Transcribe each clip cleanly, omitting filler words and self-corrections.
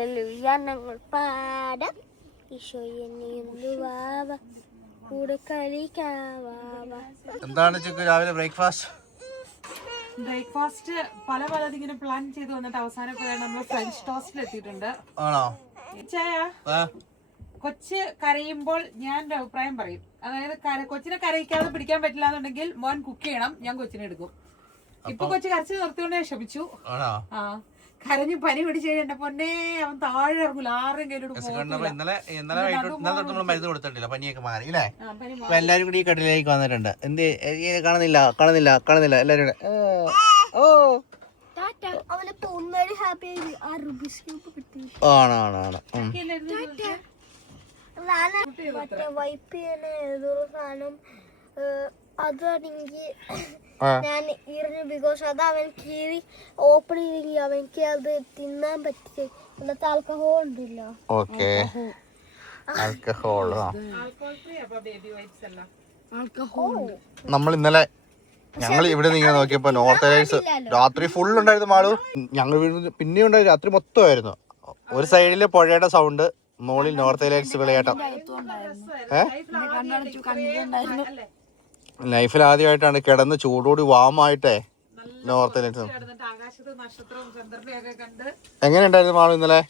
ഞങ്ങൾ പാടാം കൂടെ കളിക്കാവാ. എന്താണ് രാവിലെ ബ്രേക്ക്ഫാസ്റ്റ്? ബ്രേക്ക്ഫാസ്റ്റ് പലതും ഇങ്ങനെ പ്ലാൻ ചെയ്ത് വന്നിട്ട് അവസാനം നമ്മൾ ഫ്രഞ്ച് ടോസ്റ്റിൽ എത്തിയിട്ടുണ്ട്. ആണോ? കൊച്ച് കരയുമ്പോൾ ഞാൻ ഒരു അഭിപ്രായം പറയും. അതായത് കൊച്ചിനെ കരയിക്കാതെ പിടിക്കാൻ പറ്റില്ല എന്നുണ്ടെങ്കിൽ മോൻ കുക്ക് ചെയ്യണം, ഞാൻ കൊച്ചിനെ എടുക്കും. ഇപ്പൊ കൊച്ചു കരച്ച് നിർത്തിക്കൊണ്ട് ക്ഷമിച്ചു. കരഞ്ഞു പനി പിടിച്ച് എന്റെ പൊന്നെ അവൻ താഴെ ഇറങ്ങൂല. ആരുടെയും കയ്യിലോട്ട് മരുന്ന് കൊടുത്തിട്ടില്ല, പനിയൊക്കെ മാറി അല്ലേ? അപ്പൊ എല്ലാരും കൂടി ഈ കട്ടിലേക്ക് വന്നിട്ടുണ്ട്. എന്ത് കാണുന്നില്ല എല്ലാരും ആണോ? അതാണെങ്കിൽ ഞാൻ എറിഞ്ഞു. ബിക്കോസ് അത് അവൻ കീറി ഓപ്പൺ ചെയ്തെങ്കിൽ അവൻക്ക് അത് തിന്നാൻ പറ്റില്ല. ഇന്നത്തെ ആൽക്കഹോൾ ഉണ്ടല്ലോ. നമ്മൾ ഇന്നലെ ഞങ്ങൾ ഇവിടെ നിന്ന് നോക്കിയപ്പോ നോർത്ത് ഏലൈറ്റ്സ് രാത്രി ഫുൾ ഉണ്ടായിരുന്നു. മാളു ഞങ്ങൾ പിന്നെയും ഉണ്ടായിരുന്നു. രാത്രി മൊത്തമായിരുന്നു. ഒരു സൈഡില് പുഴയുടെ സൗണ്ട്, മോളിൽ നോർത്ത് ഏലൈറ്റ്സ് വിളയാട്ടം. ലൈഫിൽ ആദ്യമായിട്ടാണ് കിടന്ന് ചൂടോടി വാമായിട്ടേ നോർത്ത് ഏലൈറ്റ്സ്. എങ്ങനെയുണ്ടായിരുന്നു മാളു ഇന്നലെ?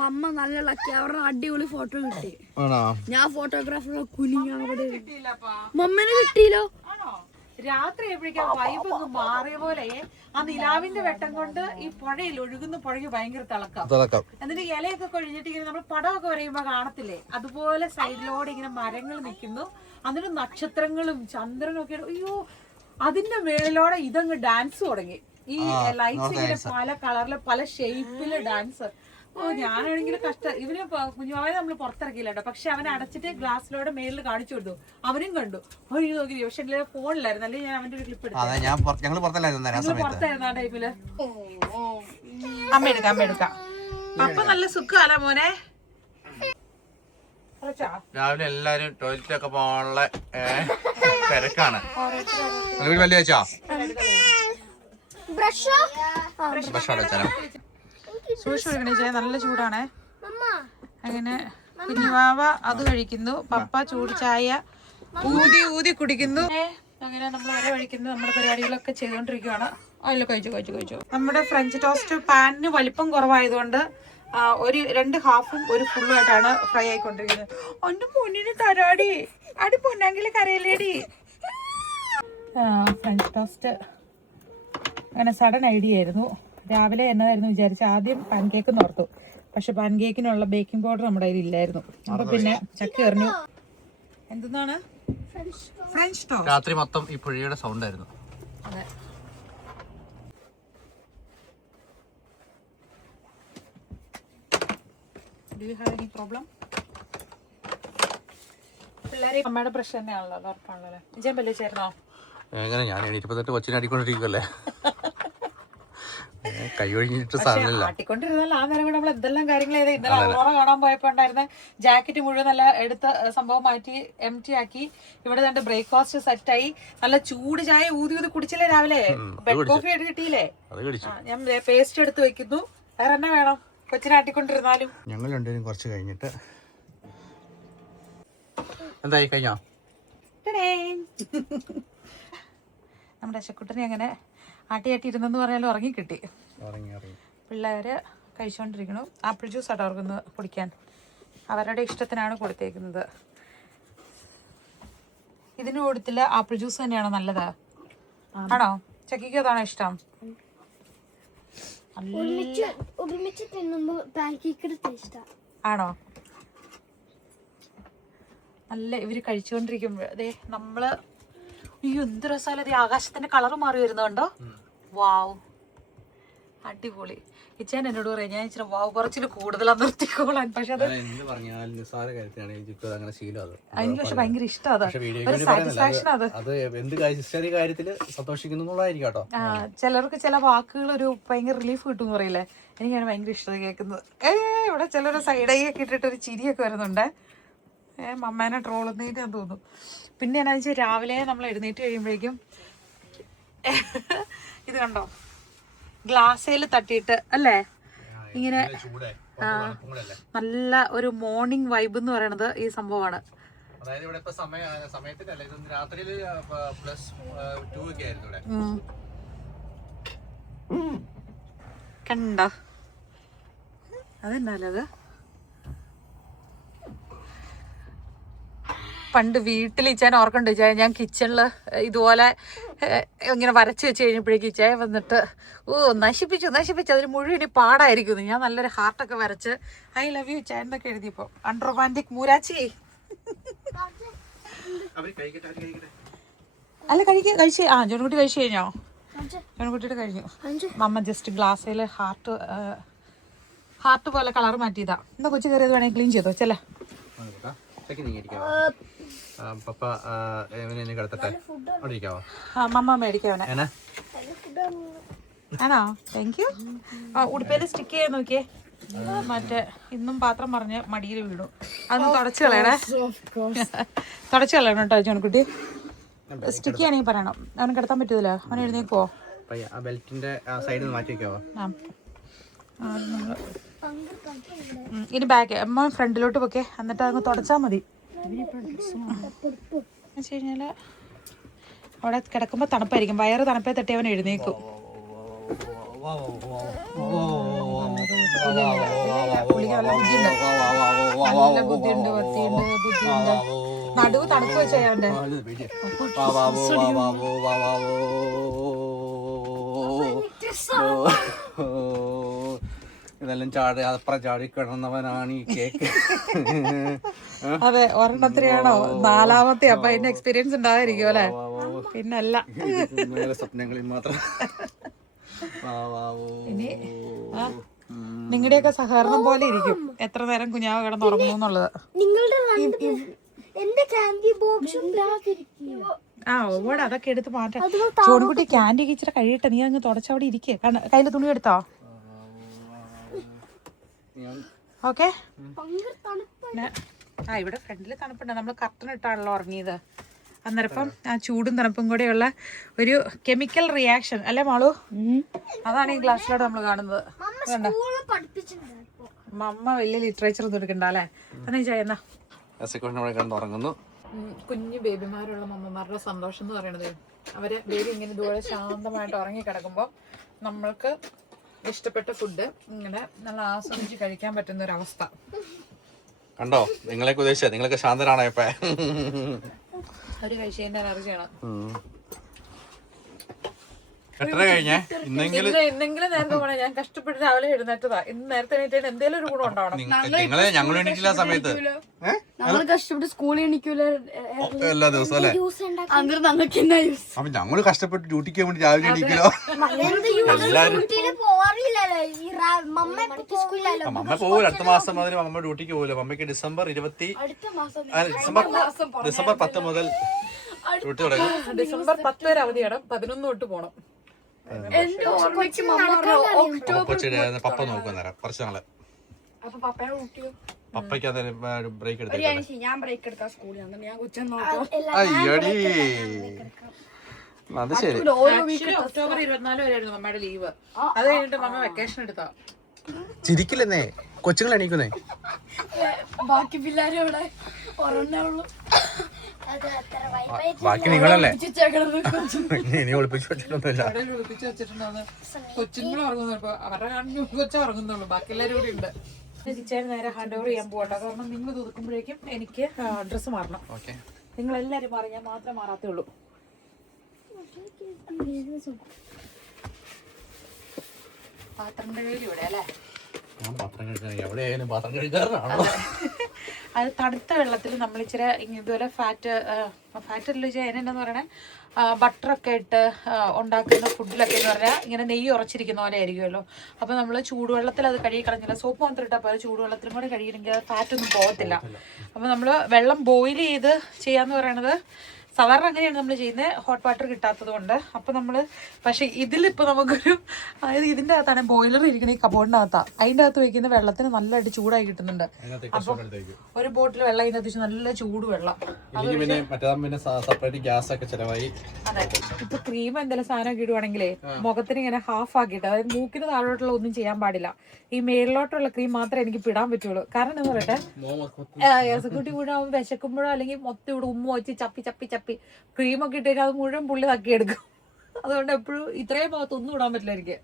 മമ്മ നല്ല ലക്കി. അവരുടെ അടിപൊളി ഫോട്ടോ കിട്ടി. ഞാൻ ഫോട്ടോഗ്രാഫറെ കുനിഞ്ഞ അവിടെ മമ്മനെ കിട്ടിയില്ലോ. രാത്രി എപ്പോഴേക്കും വൈബ് ഒന്ന് മാറിയ പോലെ ആ നിലാവിന്റെ വെട്ടം കൊണ്ട് ഈ പുഴയിൽ ഒഴുകുന്ന പുഴയ്ക്ക് ഭയങ്കര തിളക്കം. എന്നിട്ട് ഇലയൊക്കെ കൊഴിഞ്ഞിട്ട് ഇങ്ങനെ നമ്മൾ പടമൊക്കെ വരയുമ്പോ കാണത്തില്ലേ, അതുപോലെ സൈഡിലോടെ ഇങ്ങനെ മരങ്ങൾ നിൽക്കുന്നു. എന്നിട്ട് നക്ഷത്രങ്ങളും ചന്ദ്രനും ഒക്കെ. അയ്യോ, അതിന്റെ മേളിലോടെ ഇതങ്ങ് ഡാൻസ് തുടങ്ങി. ഈ ലൈറ്റ്സ് ഇങ്ങനെ പല കളറില് പല ഷേപ്പില് ഡാൻസ്. ഞാനാണെങ്കിൽ ഇവന് കുഞ്ഞുമാവനെ നമ്മൾ പുറത്തിറക്കില്ല കേട്ടോ. പക്ഷെ അവനെ അടച്ചിട്ട് ഗ്ലാസ്സിലൂടെ മേളിൽ കാണിച്ചു കൊടുത്തു. അവനും കണ്ടു. അയ്യോ നോക്കി. പക്ഷെ ഫോണിലായിരുന്നു. അല്ലെങ്കിൽ ഞാൻ അവന്റെ ഒരു ക്ലിപ്പ് എടുത്തു. പുറത്തായിരുന്നു ആ ടൈമില്. അമ്മ എടുക്കാം. അപ്പൊ നല്ല സുഖമല്ല മോനെ. രാവിലെ എല്ലാരും ടോയ്ലറ്റിലൊക്കെ പോകാനുള്ള തിരക്കാണ്. വലിയ വെച്ചാ സൂക്ഷിച്ചു. നല്ല ചൂടാണേ. അങ്ങനെ കുഞ്ഞുവാവ അത് കഴിക്കുന്നു. പപ്പ ചൂട് ചായ ഊതി കുടിക്കുന്നു. അങ്ങനെ നമ്മൾ വരെ കഴിക്കുന്നു. നമ്മുടെ പരിപാടികളൊക്കെ ചെയ്തുകൊണ്ടിരിക്കുകയാണ്. അതിൽ കഴിച്ചു. നമ്മുടെ ഫ്രഞ്ച് ടോസ്റ്റ് പാനിന് വലിപ്പം കുറവായതുകൊണ്ട് ഒരു 2 ഹാഫും ഒരു ഫുള്ളും ആയിട്ടാണ് ഫ്രൈ ആയിക്കൊണ്ടിരിക്കുന്നത്. ഒന്നും മുന്നിന് തരാടി അടി പൊന്നെങ്കിൽ കരയിലേടി. ഫ്രഞ്ച് ടോസ്റ്റ് അങ്ങനെ സഡൻ ഐഡിയ ആയിരുന്നു. രാവിലെ എന്നതായിരുന്നു വിചാരിച്ച. ആദ്യം പാൻ കേക്ക് ഓർത്തു. പക്ഷെ പാൻ കേക്കിനുള്ള ബേക്കിംഗ് പൗഡർ നമ്മുടെ കയ്യിൽ ഇല്ലായിരുന്നു. അപ്പൊ പിന്നെ ചക്കി എറിഞ്ഞു. എന്താണ് ഫ്രഞ്ച് ടോസ്റ്റ്. രാത്രി മൊത്തം ഈ പുഴയുടെ സൗണ്ട് ആയിരുന്നു. അതെ. Do you have any problem? പിള്ളേരെ അമ്മയുടെ പ്രശ്നം തന്നെയാണല്ലോ, അത് ഉറപ്പാണല്ലോ. വിജയം പല്ലേ ചേർന്നോ? എങ്ങനെ ഞാൻ എണീറ്റപ്പോ കൊച്ചിനെ അടിക്കൊണ്ടിരിക്കുമല്ലേ. കൈ ഒഴിഞ്ഞിട്ട് സാധനമില്ല. ആട്ടിക്കൊണ്ടിരുന്നാൽ ആ നേരം നമ്മൾ എന്തെല്ലാം കാര്യങ്ങൾ ചെയ്ത്. ഇന്നലെ ഓറ കാണാൻ പോയപ്പോ ഉണ്ടായിരുന്ന ജാക്കറ്റ് മുഴുവൻ നല്ല എടുത്ത സംഭവം മാറ്റി എംറ്റി ആക്കി. ഇവിടെ രണ്ട് ബ്രേക്ക്ഫാസ്റ്റ് സെറ്റായി. നല്ല ചൂട് ചായ ഊതി കുടിച്ചില്ലേ രാവിലെ? ബെഡ് കോഫി ആയിട്ട് കിട്ടിയില്ലേ? ഞാൻ പേസ്റ്റ് എടുത്ത് വെക്കുന്നു. വേറെ തന്നെ വേണം കൊച്ചിനെ ആട്ടിക്കൊണ്ടിരുന്നാലും. ഞങ്ങൾ രണ്ടുപേരും കുറച്ച് കഴിഞ്ഞിട്ട് എന്തായി കഴിഞ്ഞോ? നമ്മുടെ അശക്കുട്ടനെ അങ്ങനെ ആട്ടിയാട്ടിയിരുന്നെന്ന് പറഞ്ഞാലും ഉറങ്ങി കിട്ടി. പിള്ളേര് കഴിച്ചുകൊണ്ടിരിക്കുന്നു. ആപ്പിൾ ജ്യൂസ് ആട്ടോ അവർക്കൊന്ന് കുടിക്കാൻ. അവരുടെ ഇഷ്ടത്തിനാണ് കൊടുത്തേക്കുന്നത്. ഇതിന് കൊടുത്തില്ല. ആപ്പിൾ ജ്യൂസ് തന്നെയാണോ നല്ലത്? ആണോ? ചക്കിക്ക് അതാണോ ഇഷ്ടം? ആണോ? നല്ല ഇവര് കഴിച്ചുകൊണ്ടിരിക്കുമ്പോൾ അതെ നമ്മള് അയ്യോ എന്ത് രസാലേ. ആകാശത്തിന്റെ കളർ മാറി വരുന്നുണ്ടോ? വാവ്, അടിപൊളി. ഇച്ചാൻ എന്നോട് പറയാം ഞാൻ ഇച്ചിരി വാവ് കുറച്ചില് കൂടുതലാ നിർത്തിക്കോളാൻ. പക്ഷെ അത് എനിക്ക് പക്ഷെ ഭയങ്കര ഇഷ്ടം. സാറ്റിസ്ഫാക്ഷൻ അത് ചിലർക്ക് ചില വാക്കുകൾ ഒരു ഭയങ്കര റിലീഫ് കിട്ടും പറയില്ലേ. എനിക്കാണ് ഭയങ്കര ഇഷ്ടം കേൾക്കുന്നത്. ഇവിടെ ചിലരുടെ സൈഡൊക്കെ ഇട്ടിട്ട് ഒരു ചിരിയൊക്കെ വരുന്നുണ്ട്. മമ്മേനെ ട്രോളുന്നതിന് ഞാൻ തോന്നുന്നു. പിന്നെ എന്നാന്ന് വെച്ചാൽ രാവിലെ നമ്മൾ എഴുന്നേറ്റ് കഴിയുമ്പോഴേക്കും ഇത് കണ്ടോ, ഗ്ലാസ്സിൽ തട്ടിയിട്ട് അല്ലേ ഇങ്ങനെ. നല്ല ഒരു മോർണിംഗ് വൈബ് എന്ന് പറയണത് ഈ സംഭവമാണ്. അതായത് ഇവിടെ ഇപ്പൊ സമയത്തിനല്ല, ഇത് രാത്രിയിൽ +2 ഒക്കെ ആയിരുന്നു ഇവിടെ. കണ്ടോ, അതെന്നാലോ അത്. പണ്ട് വീട്ടിൽ ഇച്ചാൻ ഓർക്കണ്ട് ഇച്ചായ, ഞാൻ കിച്ചണിൽ ഇതുപോലെ ഇങ്ങനെ വരച്ച് വെച്ച് കഴിഞ്ഞപ്പോഴേക്കും ഇച്ചായ വന്നിട്ട് നശിപ്പിച്ചു അതിന് മുഴുവൻ ഇനി പാടായിരിക്കുന്നു. ഞാൻ നല്ലൊരു ഹാർട്ടൊക്കെ വരച്ച് ഐ ലവ് യു ഇച്ചായ എന്നൊക്കെ എഴുതിയപ്പോൾ അൺറൊമാൻറ്റിക് മൂരാച്ചി. അല്ല കഴിച്ച് ജോൺകുട്ടി കഴിച്ചു കഴിഞ്ഞോ? ജോൺകുട്ടിയുടെ കഴിഞ്ഞു. മമ്മ ജസ്റ്റ് ഗ്ലാസ്സിൽ ഹാർട്ട് പോലെ കളർ മാറ്റിയതാ. എന്നാ കൊച്ചു കയറിയത് വേണമെങ്കിൽ ക്ലീൻ ചെയ്തോ ചെല്ലേ. മമ്മ മേടിക്കാവനെ ആണോ? Thank you. ഉടുപ്പേല് സ്റ്റിക്ക് ചെയ്യാൻ നോക്കിയേ. മറ്റേ ഇന്നും പാത്രം പറഞ്ഞ് മടിയിൽ വീണു. അതൊന്ന് തുടച്ചു കളയണേ, തുടച്ചു കളയണം കേട്ടോ ജോൺകുട്ടി. സ്റ്റിക്ക് ചെയ്യണമെങ്കിൽ പറയണം. അവന് കിടത്താൻ പറ്റൂല, അവൻ എഴുന്നേക്കോ? ഇനി ബാക്ക് അമ്മ ഫ്രണ്ടിലോട്ട് വെക്കേ, എന്നിട്ട് അങ്ങ് തുടച്ചാൽ മതി. വെച്ച് കഴിഞ്ഞാല് അവിടെ കിടക്കുമ്പോ തണുപ്പായിരിക്കും, വയറ് തണുപ്പേ തട്ടി അവൻ എഴുന്നേക്കും. നല്ല ബുദ്ധിയുണ്ട്, നടുവ് തണുപ്പ് വെച്ചാ അവന്റെ. ഇതെല്ലാം അപ്പുറം ചാടി കിടന്നവനാണ് ഈ കേക്ക്. അതെ, ഒരെണ്ണത്തിനാണോ? നാലാമത്തെ. അപ്പൊ അതിന്റെ എക്സ്പീരിയൻസ് ഉണ്ടായിരിക്കും അല്ലെ? പിന്നല്ല, സ്വപ്നങ്ങളിൽ മാത്രം. ഇനി നിങ്ങളുടെയൊക്കെ സഹകരണം പോലെ ഇരിക്കും എത്ര നേരം കുഞ്ഞാവ് കിടന്നുറങ്ങുന്നു എന്നുള്ളത്. ഓടെ അതൊക്കെ എടുത്ത് മാറ്റാം. ചോടുകുട്ടി ക്യാൻഡി ഇച്ചിരി കഴിയട്ടെ, നീ അങ്ങ് തുടച്ചവിടെ ഇരിക്കേ. കയ്യില് തുണി എടുത്തോ? ഓക്കെ. ഇവിടെ ഫ്രണ്ടില് തണുപ്പുണ്ട്. നമ്മൾ കർട്ടൻ ഇട്ടാണല്ലോ ഉറങ്ങിയത്. അന്നേരപ്പം ആ ചൂടും തണുപ്പും കൂടെയുള്ള ഒരു കെമിക്കൽ റിയാക്ഷൻ അല്ലേ മാളു? അതാണ് ഈ ഗ്ലാസ്സിലോട്ട് നമ്മൾ കാണുന്നത്. മമ്മ വലിയ ലിറ്ററേച്ചർ ഒന്നും എടുക്കണ്ട അല്ലേ? തന്നെ ചെയ്യുന്ന ഉറങ്ങുന്നു. കുഞ്ഞു ബേബിമാരുള്ള മമ്മമാരുടെ സന്തോഷം എന്ന് പറയുന്നത്, അവര് ബേബി ഇങ്ങനെ ഇതുപോലെ ശാന്തമായിട്ട് ഉറങ്ങി കിടക്കുമ്പോൾ നമ്മൾക്ക് ഇഷ്ടപ്പെട്ട ഫുഡ് ഇങ്ങനെ നല്ല ആസ്വദിച്ച് കഴിക്കാൻ പറ്റുന്ന ഒരു അവസ്ഥ. കണ്ടോ, നിങ്ങളൊക്കെ ഉദ്ദേശിച്ച നിങ്ങളൊക്കെ ശാന്തരാണോ ഇപ്പൊ? അവര് കഴിച്ചതിന്റെ അലർജിയാണ്. ഇന്നെങ്കിലും നേരത്തെ പോണേ. ഞാൻ കഷ്ടപ്പെട്ട് രാവിലെ എഴുന്നേറ്റതാ. ഇന്ന് നേരത്തെ എണീറ്റതിന് എന്തെങ്കിലും ഒരു ഗുണം ഉണ്ടാവണം. ഞങ്ങൾ എണീറ്റില്ല സമയത്ത്, ഞങ്ങൾ കഷ്ടപ്പെട്ട് സ്കൂളിൽ എണീക്കൂല എല്ലാ ദിവസവും അല്ലേ? അപ്പൊ ഞങ്ങള് കഷ്ടപ്പെട്ട് ഡ്യൂട്ടിക്ക് വേണ്ടി രാവിലെ എണീക്കലോ. മമ്മ പോകൂല. അടുത്ത മാസം മുതൽ മമ്മ ഡ്യൂട്ടിക്ക് പോകില്ല. മമ്മയ്ക്ക് ഡിസംബർ 10 മുതൽ ഡ്യൂട്ടി തുടങ്ങും. ഡിസംബർ 10 വരെ അവധിയാണ്. 11 തൊട്ട് പോണം. പപ്പ നോക്കും നേരം കുറച്ച് നാളെ. പപ്പയ്ക്ക് ബ്രേക്ക് എടുത്തു. അയ്യടി, അത് ശരി. ഒക്ടോബർ 24 വരെയായിരുന്നു മമ്മയുടെ ലീവ്. അത് കഴിഞ്ഞിട്ട് മമ്മ വെക്കേഷൻ എടുത്താ. ചിരിക്കില്ലെന്നേ, കൊച്ചുങ്ങൾ എണീക്കുന്നേ. ബാക്കി പിള്ളേരും ഇവിടെ ഉള്ളൂ. ബാക്കി നിങ്ങളല്ലേ? ഇനി ഒളിപ്പിച്ചു വെച്ചിട്ടൊന്നുമില്ല. കൊച്ചുങ്ങളും ഉറങ്ങുന്നു. അവരുടെ കൊച്ചു ഉറങ്ങുന്നുള്ളൂ, ബാക്കി എല്ലാവരും കൂടി ഉണ്ട്. കിച്ചൺ നേരെ ഹാൻഡ് ഓവർ ചെയ്യാൻ പോകട്ടെ. കാരണം നിങ്ങൾ തുറക്കുമ്പോഴേക്കും എനിക്ക് ഡ്രസ്സ് മാറണം. നിങ്ങൾ എല്ലാവരും മാറി, ഞാൻ മാത്രമേ മാറാത്തേ ഉള്ളൂ. പാത്രം കഴുകി ഇവിടെ അല്ലേ? അത് തണുത്ത വെള്ളത്തിൽ നമ്മൾ ഇച്ചിരി ഇതുപോലെ ഫാറ്റല്ലോ അതിനെന്താ പറയണേ, ബട്ടറൊക്കെ ഇട്ട് ഉണ്ടാക്കുന്ന ഫുഡിലൊക്കെ എന്ന് പറഞ്ഞാൽ ഇങ്ങനെ നെയ്യ് ഉറച്ചിരിക്കുന്ന പോലെ ആയിരിക്കുമല്ലോ. അപ്പോൾ നമ്മൾ ചൂടുവെള്ളത്തിൽ അത് കഴുകി കളഞ്ഞില്ല, സോപ്പ് മാത്രം ഇട്ടാൽ പോലെ ചൂടുവെള്ളത്തിലും കൂടെ കഴുകിയെങ്കിൽ അത് ഫാറ്റൊന്നും പോകത്തില്ല. അപ്പോൾ നമ്മൾ വെള്ളം ബോയിൽ ചെയ്ത് ചെയ്യാന്ന് പറയണത് സാധാരണ അങ്ങനെയാണ് നമ്മൾ ചെയ്യുന്നത്, ഹോട്ട് വാട്ടർ കിട്ടാത്തത് കൊണ്ട്. അപ്പൊ നമ്മള് പക്ഷെ ഇതിലിപ്പോ നമുക്കൊരു, അതായത് ഇതിന്റെ അകത്താണ് ബോയിലർ ഇരിക്കണ, ഈ കബോർഡിന്റെ അകത്താണ്. അതിന്റെ അകത്ത് വെക്കുന്ന വെള്ളത്തിന് നല്ലതായിട്ട് ചൂടായി കിട്ടുന്നുണ്ട്. അപ്പൊ ഒരു ബോട്ടിൽ വെള്ളം അതിന്റെ അകത്ത് നല്ല ചൂട് വെള്ളം. അതെ, ഇപ്പൊ ക്രീം എന്തെങ്കിലും സാധനം ഇടുവാണെങ്കിലേ മുഖത്തിന് ഇങ്ങനെ ഹാഫ് ആക്കിയിട്ട്, അതായത് മൂക്കിന് താഴോട്ടുള്ള ഒന്നും ചെയ്യാൻ പാടില്ല. ഈ മേളിലോട്ടുള്ള ക്രീം മാത്രമേ എനിക്ക് പിടാൻ പറ്റുള്ളൂ. കാരണം എന്താ പറയട്ടെ, കുട്ടി വീടാകുമ്പോൾ വിശക്കുമ്പോഴോ അല്ലെങ്കിൽ മൊത്തം ഇവിടെ ഉമ്മ വെച്ച് ചപ്പി ചപ്പി ചപ്പി ക്രീമൊക്കെ ഇട്ട് അത് മുഴുവൻ പുള്ളി തക്കിയെടുക്കും. അതുകൊണ്ട് എപ്പോഴും ഇത്രയും ഭാഗത്തൊന്നും ഇടാൻ പറ്റില്ല എനിക്ക്.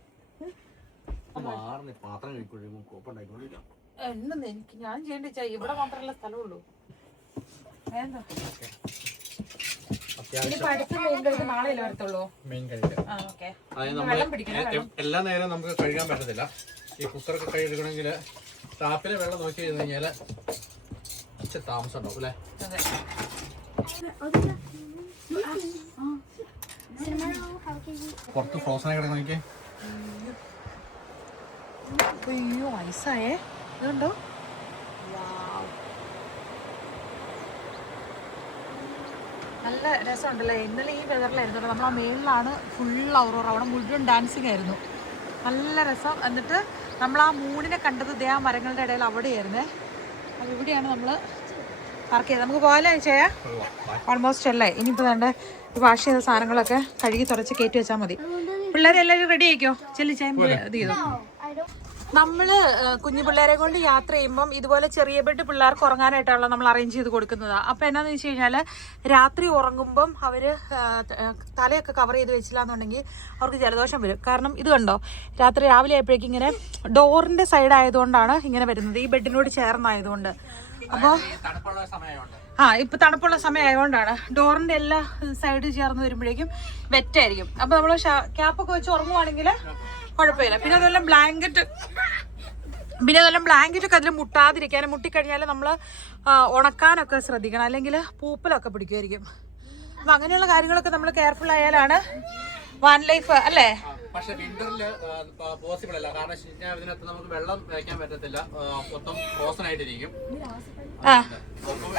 എന്നു എനിക്ക് ഞാൻ ചെയ്യേണ്ട ഇവിടെ മാത്രമല്ല സ്ഥലമുള്ളൂ. എല്ലാ നേരം നമുക്ക് കഴുകാൻ പറ്റത്തില്ല. ഈ കുക്കറൊക്കെ കഴുകണമെങ്കിൽ ടാപ്പിലെ വെള്ളം നോക്കി കഴിഞ്ഞു കഴിഞ്ഞാല് താമസം ഉണ്ടാവും അല്ലേ? പുറത്ത് ഫ്രോസണായി കിടക്കുന്ന നോക്കിയേ. അയ്യോ ഐസായേ, ഇതുണ്ടോ? നല്ല രസമുണ്ടല്ലേ. ഇന്നലെ ഈ വെതറിലായിരുന്നു. നമ്മൾ ആ മേളിലാണ് ഫുൾ ഔറോറ, അവിടെ മുഴുവൻ ഡാൻസിങ് ആയിരുന്നു. നല്ല രസം. എന്നിട്ട് നമ്മൾ ആ മൂണിനെ കണ്ടത് ആ മരങ്ങളുടെ ഇടയിൽ അവിടെയായിരുന്നേ. അപ്പോൾ ഇവിടെയാണ് നമ്മൾ പാർക്ക് ചെയ്തത്. നമുക്ക് പോകാല്ലേ ചെയ്യാ? ഓൾമോസ്റ്റ് അല്ലേ. ഇനിയിപ്പോൾ വേണ്ട വാഷ് ചെയ്ത സാധനങ്ങളൊക്കെ കഴുകി തുടച്ച് കയറ്റി വെച്ചാൽ മതി. പിള്ളേരെല്ലാവരും റെഡി ആയിക്കോ, ചെല്ലി ചെയ്യാൻ ഇത് ചെയ്തോ. നമ്മള് കുഞ്ഞു പിള്ളേരെ കൊണ്ട് യാത്ര ചെയ്യുമ്പം ഇതുപോലെ ചെറിയ ബെഡ് പിള്ളേർക്ക് ഉറങ്ങാനായിട്ടാണല്ലോ നമ്മൾ അറേഞ്ച് ചെയ്ത് കൊടുക്കുന്നത്. അപ്പം എന്നാന്ന് വെച്ച് കഴിഞ്ഞാൽ രാത്രി ഉറങ്ങുമ്പം അവർ തലയൊക്കെ കവർ ചെയ്ത് വെച്ചില്ല എന്നുണ്ടെങ്കിൽ അവർക്ക് ജലദോഷം വരും. കാരണം ഇത് കണ്ടോ, രാത്രി രാവിലെ ആയപ്പോഴേക്കും ഇങ്ങനെ ഡോറിൻ്റെ സൈഡ് ആയതുകൊണ്ടാണ് ഇങ്ങനെ വരുന്നത്, ഈ ബെഡിനോട് ചേർന്നായതുകൊണ്ട്. അപ്പോൾ ഇപ്പം തണുപ്പുള്ള സമയം ആയതുകൊണ്ടാണ്. ഡോറിൻ്റെ എല്ലാ സൈഡ് ചേർന്ന് വരുമ്പോഴേക്കും വെറ്റായിരിക്കും. അപ്പോൾ നമ്മൾ ക്യാപ്പൊക്കെ വെച്ച് ഉറങ്ങുവാണെങ്കിൽ കുഴപ്പമില്ല. പിന്നെ അതെല്ലാം ബ്ലാങ്കറ്റൊക്കെ അതിൽ മുട്ടാതിരിക്കാനും, മുട്ടിക്കഴിഞ്ഞാൽ നമ്മൾ ഉണക്കാനൊക്കെ ശ്രദ്ധിക്കണം, അല്ലെങ്കിൽ പൂപ്പലൊക്കെ പിടിക്കുമായിരിക്കും. അപ്പം അങ്ങനെയുള്ള കാര്യങ്ങളൊക്കെ നമ്മൾ കെയർഫുൾ ആയാലാണ് വാൻ ലൈഫ് അല്ലേ. പക്ഷെ വിന്ററിൽ പോസിബിൾ അല്ല. കാരണം ഇതിനകത്ത് നമുക്ക് വെള്ളം വയ്ക്കാൻ പറ്റത്തില്ല, മൊത്തം ഫ്രോസൺ ആയിട്ടിരിക്കും.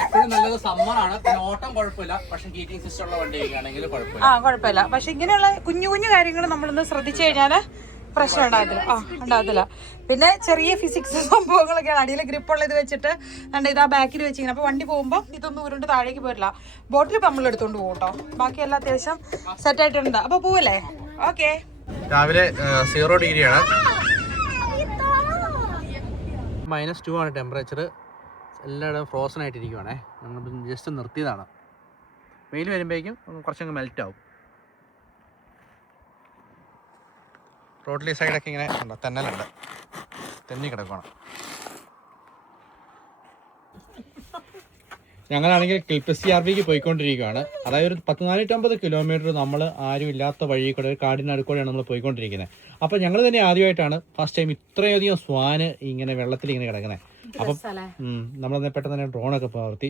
എപ്പോഴും നല്ലത് സമ്മറാണ്. പിന്നെ ഓട്ടം കുഴപ്പമില്ല, പക്ഷെ ഹീറ്റിംഗ് സിസ്റ്റം ഉള്ള വണ്ടിയൊക്കെയാണെങ്കിൽ കുഴപ്പമില്ല. പക്ഷെ ഇങ്ങനെയുള്ള കുഞ്ഞു കുഞ്ഞു കാര്യങ്ങൾ നമ്മളൊന്ന് ശ്രദ്ധിച്ചു കഴിഞ്ഞാൽ പ്രശ്നം ഉണ്ടാകത്തില്ല. പിന്നെ ചെറിയ ഫിസിക്സ് സംഭവങ്ങളൊക്കെയാണ്. അടിയിൽ ഗ്രിപ്പുള്ള ഇത് വെച്ചിട്ട് ഇതാ ബാക്കിൽ വെച്ചിങ്ങനെ. അപ്പോൾ വണ്ടി പോകുമ്പോൾ ഇതൊന്നും ഉരുണ്ട് താഴേക്ക് പോരില്ല. ബോട്ടിൽ നമ്മൾ എടുത്തോണ്ട് പോകും കേട്ടോ. ബാക്കിയെല്ലാം അത്യാവശ്യം സെറ്റായിട്ടുണ്ട്. അപ്പോൾ പോവല്ലേ? ഓക്കെ. രാവിലെ 0 ഡിഗ്രിയാണ്, -2 ആണ് ടെമ്പറേച്ചർ. എല്ലായിടും ഫ്രോസൺ ആയിട്ടിരിക്കുവാണേ. നമ്മൾ ജസ്റ്റ് നിർത്തിയതാണ്. വെയിൽ വരുമ്പോഴേക്കും കുറച്ചങ്ങ് മെൽറ്റ് ആവും. റോഡിൽ ഈ സൈഡൊക്കെ ഇങ്ങനെ ഉണ്ടോ, തെന്നലുണ്ട്, തെന്നി കിടക്കണം. ഞങ്ങളാണെങ്കിൽ കിൽപ്പസി ആർവിക്ക് പോയിക്കൊണ്ടിരിക്കുകയാണ്. അതായത് ഒരു 1450 കിലോമീറ്റർ നമ്മൾ ആരും ഇല്ലാത്ത വഴി കൂടെ, ഒരു കാടിനടുക്കൂടെയാണ് നമ്മൾ പോയിക്കൊണ്ടിരിക്കുന്നത്. അപ്പോൾ ഞങ്ങൾ തന്നെ ആദ്യമായിട്ടാണ് ഫസ്റ്റ് ടൈം ഇത്രയധികം സ്വാന് ഇങ്ങനെ വെള്ളത്തിൽ ഇങ്ങനെ കിടക്കുന്നത്. അപ്പം നമ്മളന്ന് പെട്ടെന്ന് തന്നെ ഡ്രോണൊക്കെ പകർത്തി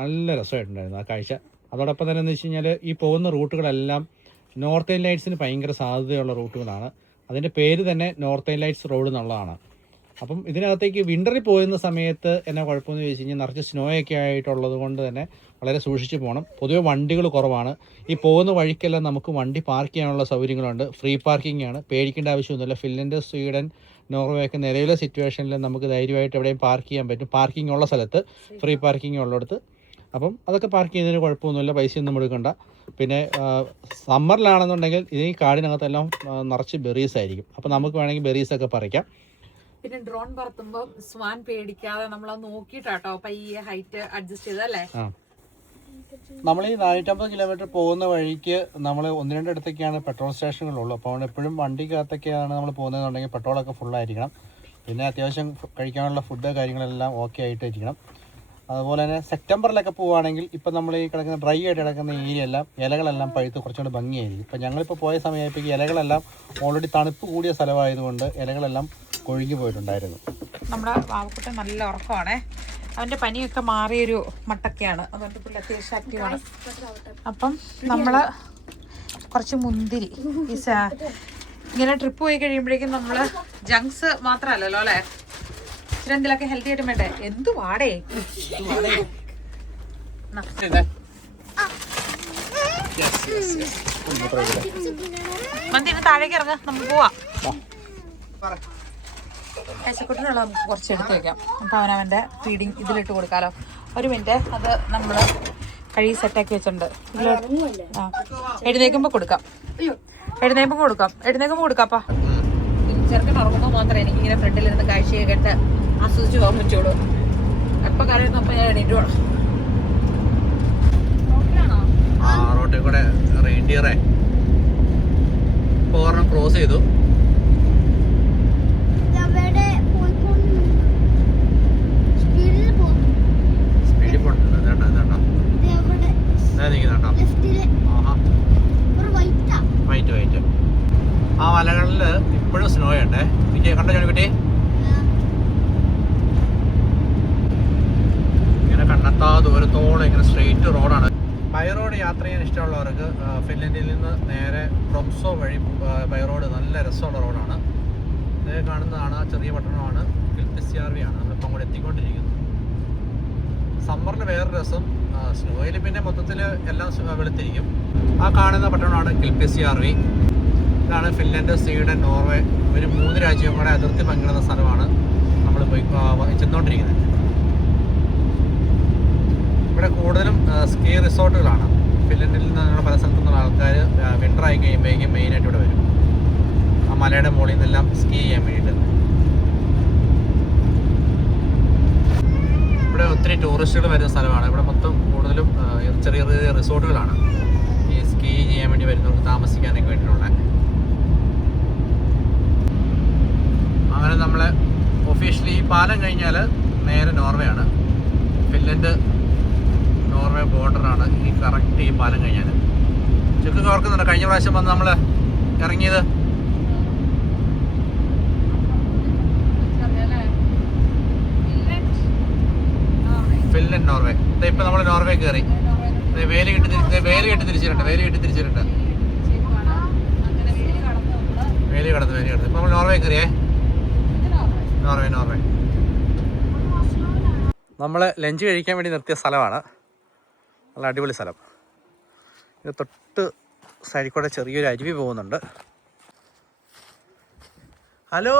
നല്ല രസമായിട്ടുണ്ടായിരുന്നു ആ കാഴ്ച. അതോടൊപ്പം തന്നെ എന്ന് വെച്ച് കഴിഞ്ഞാൽ ഈ പോകുന്ന റൂട്ടുകളെല്ലാം നോർത്തേൺ ലൈറ്റ്സിന് ഭയങ്കര സാധ്യതയുള്ള റൂട്ടുകളാണ്. അതിൻ്റെ പേര് തന്നെ നോർത്തേൺ ലൈറ്റ്സ് റോഡ് എന്നുള്ളതാണ്. അപ്പം ഇതിനകത്തേക്ക് വിൻ്ററിൽ പോകുന്ന സമയത്ത് എന്നാ കുഴപ്പമെന്ന് ചോദിച്ചു കഴിഞ്ഞാൽ നിറച്ച് സ്നോയൊക്കെ ആയിട്ടുള്ളത് കൊണ്ട് തന്നെ വളരെ സൂക്ഷിച്ച് പോകണം. പൊതുവെ വണ്ടികൾ കുറവാണ്. ഈ പോകുന്ന വഴിക്കെല്ലാം നമുക്ക് വണ്ടി പാർക്ക് ചെയ്യാനുള്ള സൗകര്യങ്ങളുണ്ട്. ഫ്രീ പാർക്കിംഗ് ആണ്, പേടിക്കേണ്ട ആവശ്യമൊന്നുമില്ല. ഫിൻലൻഡ്, സ്വീഡൻ, നോർവേ ഒക്കെ നിലവിലെ സിറ്റുവേഷനിൽ നമുക്ക് ധൈര്യമായിട്ട് എവിടെയും പാർക്ക് ചെയ്യാൻ പറ്റും. പാർക്കിംഗ് ഉള്ള സ്ഥലത്ത്, ഫ്രീ പാർക്കിംഗ് ഉള്ളിടത്ത്. അപ്പം അതൊക്കെ പാർക്ക് ചെയ്യുന്നതിന് കുഴപ്പമൊന്നുമില്ല, പൈസയൊന്നും എടുക്കണ്ട. പിന്നെ സമ്മറിലാണെന്നുണ്ടെങ്കിൽ ഈ കാടിനകത്തെല്ലാം നിറച്ച് ബെറീസ് ആയിരിക്കും. അപ്പം നമുക്ക് വേണമെങ്കിൽ ബെറീസൊക്കെ പറിക്കാം. പിന്നെ ഡ്രോൺ പറത്തുമ്പോൾ സ്വാൻ പേടിക്കാതെ നമ്മളത് നോക്കിയിട്ടാട്ടോ പയ്യെ ഹൈറ്റ് അഡ്ജസ്റ്റ് ചെയ്തല്ലേ. നമ്മൾ ഈ 450 കിലോമീറ്റർ പോകുന്ന വഴിക്ക് നമ്മൾ 1-2 ഇടത്തൊക്കെയാണ് പെട്രോൾ സ്റ്റേഷനുകളുള്ളൂ. അപ്പോൾ എപ്പോഴും വണ്ടിക്കകത്തൊക്കെയാണ് നമ്മൾ പോകുന്നതെന്നുണ്ടെങ്കിൽ പെട്രോളൊക്കെ ഫുള്ളായിരിക്കണം. പിന്നെ അത്യാവശ്യം കഴിക്കാനുള്ള ഫുഡ് കാര്യങ്ങളെല്ലാം ഓക്കെ ആയിട്ടിരിക്കണം. അതുപോലെ തന്നെ സെപ്റ്റംബറിലൊക്കെ പോവുകയാണെങ്കിൽ ഇപ്പം നമ്മൾ ഈ കിടക്കുന്ന ഡ്രൈ ആയിട്ട് കിടക്കുന്ന ഏരിയ എല്ലാം ഇലകളെല്ലാം പഴുത്ത് കുറച്ചുകൂടി ഭംഗിയായിരിക്കും. ഇപ്പം ഞങ്ങളിപ്പോൾ പോയ സമയമായപ്പോൾ ഈ ഇലകളെല്ലാം ഓൾറെഡി തണുപ്പ് കൂടിയ സ്ഥലമായതുകൊണ്ട് ഇലകളെല്ലാം കൊഴിഞ്ഞു പോയിട്ടുണ്ടായിരുന്നു. നമ്മുടെ വാവക്കുട്ടൻ നല്ല ഉറക്കമാണേ. അവൻ്റെ പനിയൊക്കെ മാറിയൊരു മട്ടൊക്കെയാണ്, അതുകൊണ്ട് പുള്ളി അത്യാവശ്യം ആക്റ്റീവാണ്. അപ്പം നമ്മൾ കുറച്ച് മുന്തിരി ഇങ്ങനെ ട്രിപ്പ് പോയി കഴിയുമ്പോഴേക്കും നമ്മൾ ജങ്ക്സ് മാത്രമല്ലല്ലോ അല്ലേ, ഇച്ചിരി എന്തെങ്കിലുമൊക്കെ ഹെൽത്തി ആയിട്ട് വേണ്ടേ. എന്തു വാടേ മന്തി താഴേക്ക് ഇറങ്ങാം, നമുക്ക് പോവാം. പച്ചക്കുട്ടിനുള്ള നമുക്ക് കുറച്ച് എടുത്ത് വെക്കാം. അപ്പം അവനവൻ്റെ ഫീഡിങ് ഇതിലിട്ട് കൊടുക്കാമല്ലോ. ഒരു മിനിറ്റ്, അത് നമ്മൾ കഴുകി സെറ്റാക്കി വെച്ചിട്ടുണ്ട്. ആ, എഴുന്നേക്കുമ്പോൾ കൊടുക്കാം. എഴുന്നേക്കുമ്പോൾ കൊടുക്കാപ്പാ. ചെറുക്കൻ ഉറങ്ങുമ്പോൾ മാത്രമേ എനിക്കിങ്ങനെ ഫ്രണ്ടിലിരുന്ന് കാഴ്ചയെ കേട്ട് ആസ്വദിച്ച് പോകാൻ പറ്റുള്ളൂ. എപ്പോൾ കരയുന്നപ്പോൾ ഞാൻ എണീറ്റ് പോകണം. റോട്ടിൽ കൂടെ റെയിൻഡിയറെ ഒരെണ്ണം ക്രോസ് ചെയ്തു. സ്പീഡിൽ പോയിട്ടുണ്ട്. വൈറ്റ് ആ മലകളിൽ ഇപ്പോഴും സ്നോ ഉണ്ടേ. എനിക്ക് കണ്ടോ ചോദിക്കട്ടെ, ഇങ്ങനെ കണ്ടെത്താ ദൂരത്തോളം ഇങ്ങനെ സ്ട്രെയിറ്റ് റോഡാണ്. ബൈ റോഡ് യാത്ര ചെയ്യാൻ ഇഷ്ടമുള്ളവർക്ക് ഫിൻലൻഡിൽ നിന്ന് നേരെ ട്രോംസോ വഴി ബൈ റോഡ് നല്ല രസമുള്ള റോഡാണ്. ഇത് കാണുന്നതാണ് ആ ചെറിയ പട്ടണമാണ് കിൽപ്പിസ്യാർവി ആണ് നമ്മളിപ്പം അങ്ങോട്ട് എത്തിക്കൊണ്ടിരിക്കുന്നത്. സമ്മറിൽ വേറൊരു രസം, സ്നോയിൽ പിന്നെ മൊത്തത്തിൽ എല്ലാം വെളുത്തിരിക്കും. ആ കാണുന്ന പട്ടണമാണ് കിൽപ്പിസ്യാർവി. ഇതാണ് ഫിൻലൻഡ്, സ്വീഡൻ, നോർവേ, ഒരു 3 രാജ്യവും കൂടെ അതിർത്തി പങ്കിടുന്ന സ്ഥലമാണ് നമ്മൾ പോയി ചെന്നുകൊണ്ടിരിക്കുന്നത്. ഇവിടെ കൂടുതലും സ്കീ റിസോർട്ടുകളാണ്. ഫിൻലൻഡിൽ നിന്നുള്ള പല സ്ഥലത്തു നിന്നുള്ള ആൾക്കാർ വിൻ്റർ ആയി കഴിയുമ്പോഴേക്കും മെയിനായിട്ട് ഇവിടെ വരും. ആ മലയുടെ മുകളിൽ നിന്നെല്ലാം സ്കീ ചെയ്യാൻ വേണ്ടിയിട്ട്. ഇവിടെ ഒത്തിരി ടൂറിസ്റ്റുകൾ വരുന്ന സ്ഥലമാണ്. ഇവിടെ മൊത്തം കൂടുതലും ചെറിയ ചെറിയ റിസോർട്ടുകളാണ് ഈ സ്കീ ചെയ്യാൻ വേണ്ടി വരുന്നവർക്ക് താമസിക്കാനൊക്കെ വേണ്ടിയിട്ടുള്ള. അങ്ങനെ നമ്മൾ ഒഫീഷ്യലി ഈ പാലം കഴിഞ്ഞാൽ നേരെ നോർവേ ആണ്. ഫിൻലൻഡ് നോർവേ ബോർഡറാണ് ഈ കറക്റ്റ് ഈ പാലം കഴിഞ്ഞാൽ. ചുക്ക് ഓർക്കുന്നുണ്ട് കഴിഞ്ഞ പ്രാവശ്യം വന്ന് നമ്മൾ ഇറങ്ങിയത്? Finland Norway. ഇപ്പം നമ്മൾ നോർവേ കയറി. വേലി കെട്ടി തിരിച്ചിട്ടുണ്ട്. വേലി കടന്ന് ഇപ്പം നമ്മൾ നോർവേ കയറിയേ. നോർവേ നമ്മൾ ലഞ്ച് കഴിക്കാൻ വേണ്ടി നിർത്തിയ സ്ഥലമാണ്. നല്ല അടിപൊളി സ്ഥലം. ഇത് തൊട്ട് സൈഡിൽ കൂടെ ചെറിയൊരു അരുവി പോകുന്നുണ്ട്. ഹലോ,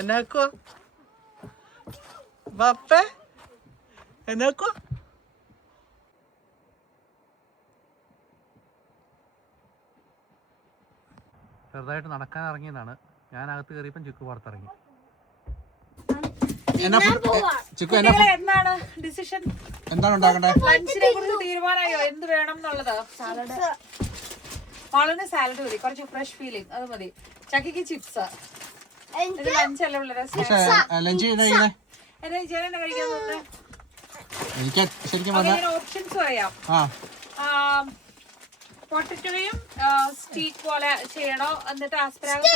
എന്നാക്കുവാ ബാപ്പേ, എന്നാക്കുവാ? ചെറുതായിട്ട് നടക്കാൻ ഇറങ്ങിയതാണ്. ഞാൻ അകത്ത് കയറിയപ്പം ചുക്ക് പുറത്തിറങ്ങി. എന്താണ് ഡിസിഷൻ? എന്താണ് ഉണ്ടാക്കണ്ടേ? ലഞ്ചിനെ കുറിച്ച് തീരുമാനമായോ? എന്ത് വേണം എന്നുള്ളത്? വളരെ സാലഡ് മതി, കുറച്ച് ഫ്രഷ് ഫീലിംഗ് അത് മതി. ചക്കിക്ക് ചിപ്സ്. ലഞ്ച് അല്ലേ പിള്ളേരെ? ഓപ്ഷൻസ് പറയാം. പൊട്ടറ്റോയും സ്റ്റീക്ക് പോലെ ചെയ്യണോ, എന്നിട്ട് ആസ്പരാഗസ്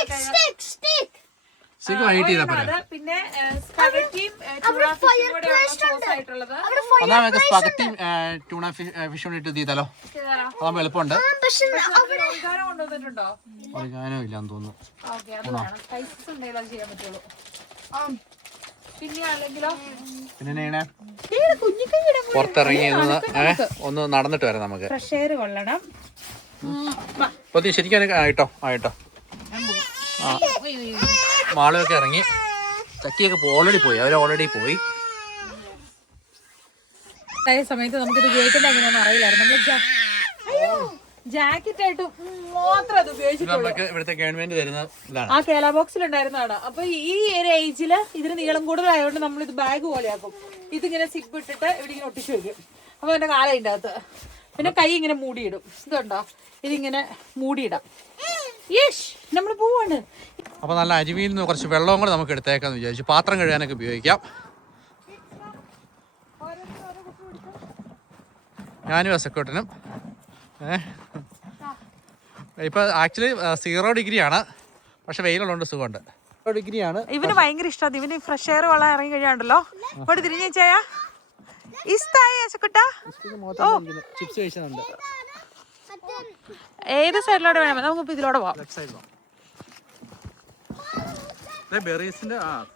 പിന്നെ സ്പഗറ്റിയും ആയിട്ടുള്ളത്. എളുപ്പമുണ്ട്. കൊണ്ടുവന്നിട്ടുണ്ടോ? ഇല്ലാന്ന് തോന്നുന്നു. ചെയ്യാൻ പറ്റുള്ളൂ. പിന്നെ അല്ലെങ്കിലോ പുറത്തിറങ്ങി ഒന്ന് നടന്നിട്ട് വരാം നമുക്ക്. ഫ്രഷ് എയർ കൊള്ളണം. ശരിക്കും ആയിട്ടോ മാളൊക്കെ ഇറങ്ങി. ചക്കിയൊക്കെ ഓൾറെഡി പോയി. പോയി. സമയത്ത് നമുക്കിത് ഉപയോഗിക്കേണ്ട എങ്ങനെയാണെന്ന് അറിയില്ലായിരുന്നു. നമ്മൾ ജാക്കറ്റ് ആയിട്ട് മാത്രം അത് ഉപയോഗിച്ചിട്ടുള്ളൂ. ഇവിടുത്തെ ഗവൺമെന്റ് തരുന്ന ആ കേല ബോക്സിൽ ഉണ്ടായിരുന്നതാണ്. അപ്പൊ ഈ ഒരു ഏജില് ഇതിന് നീളം കൂടുതലായതുകൊണ്ട് നമ്മൾ ഇത് ബാഗ് പോലെയാക്കും. ഇതിങ്ങനെ സിപ്പ് ഇട്ടിട്ട് ഇവിടെ ഇങ്ങനെ ഒട്ടിച്ചു വെക്കും. അപ്പൊ എന്റെ കാലം ഇതിൻ്റെ അകത്ത്. പിന്നെ കൈ ഇങ്ങനെ മൂടിയിടും. ഇതുണ്ടോ, ഇതിങ്ങനെ മൂടിയിടാം. യേശ്, നമ്മൾ പോവാണ്. അപ്പോൾ നല്ല അരുവിയിൽ നിന്ന് കുറച്ച് വെള്ളവും കൂടെ നമുക്ക് എടുത്തേക്കാന്ന് വിചാരിച്ചു. പാത്രം കഴുകാനൊക്കെ ഉപയോഗിക്കാം. ഞാനും സെക്യൂട്ടനും ഇപ്പം ആക്ച്വലി 0 ഡിഗ്രിയാണ്. പക്ഷെ വെയിലുള്ളതുകൊണ്ട് സുഖമുണ്ട്. 0 ഡിഗ്രിയാണ്. ഇവന് ഭയങ്കര ഇഷ്ടമാണ്. ഇവന് ഫ്രഷ് എയർ വെള്ളം ഇറങ്ങി കഴിയാണ്ടല്ലോ. ഇവിടെ തിരിഞ്ഞു വെച്ചാ ചിപ്സ് കഴിച്ചുണ്ട്. ഏത് സൈഡിലോട്ട് വേണം? നമുക്ക് ഇതിലൂടെ പോവാം.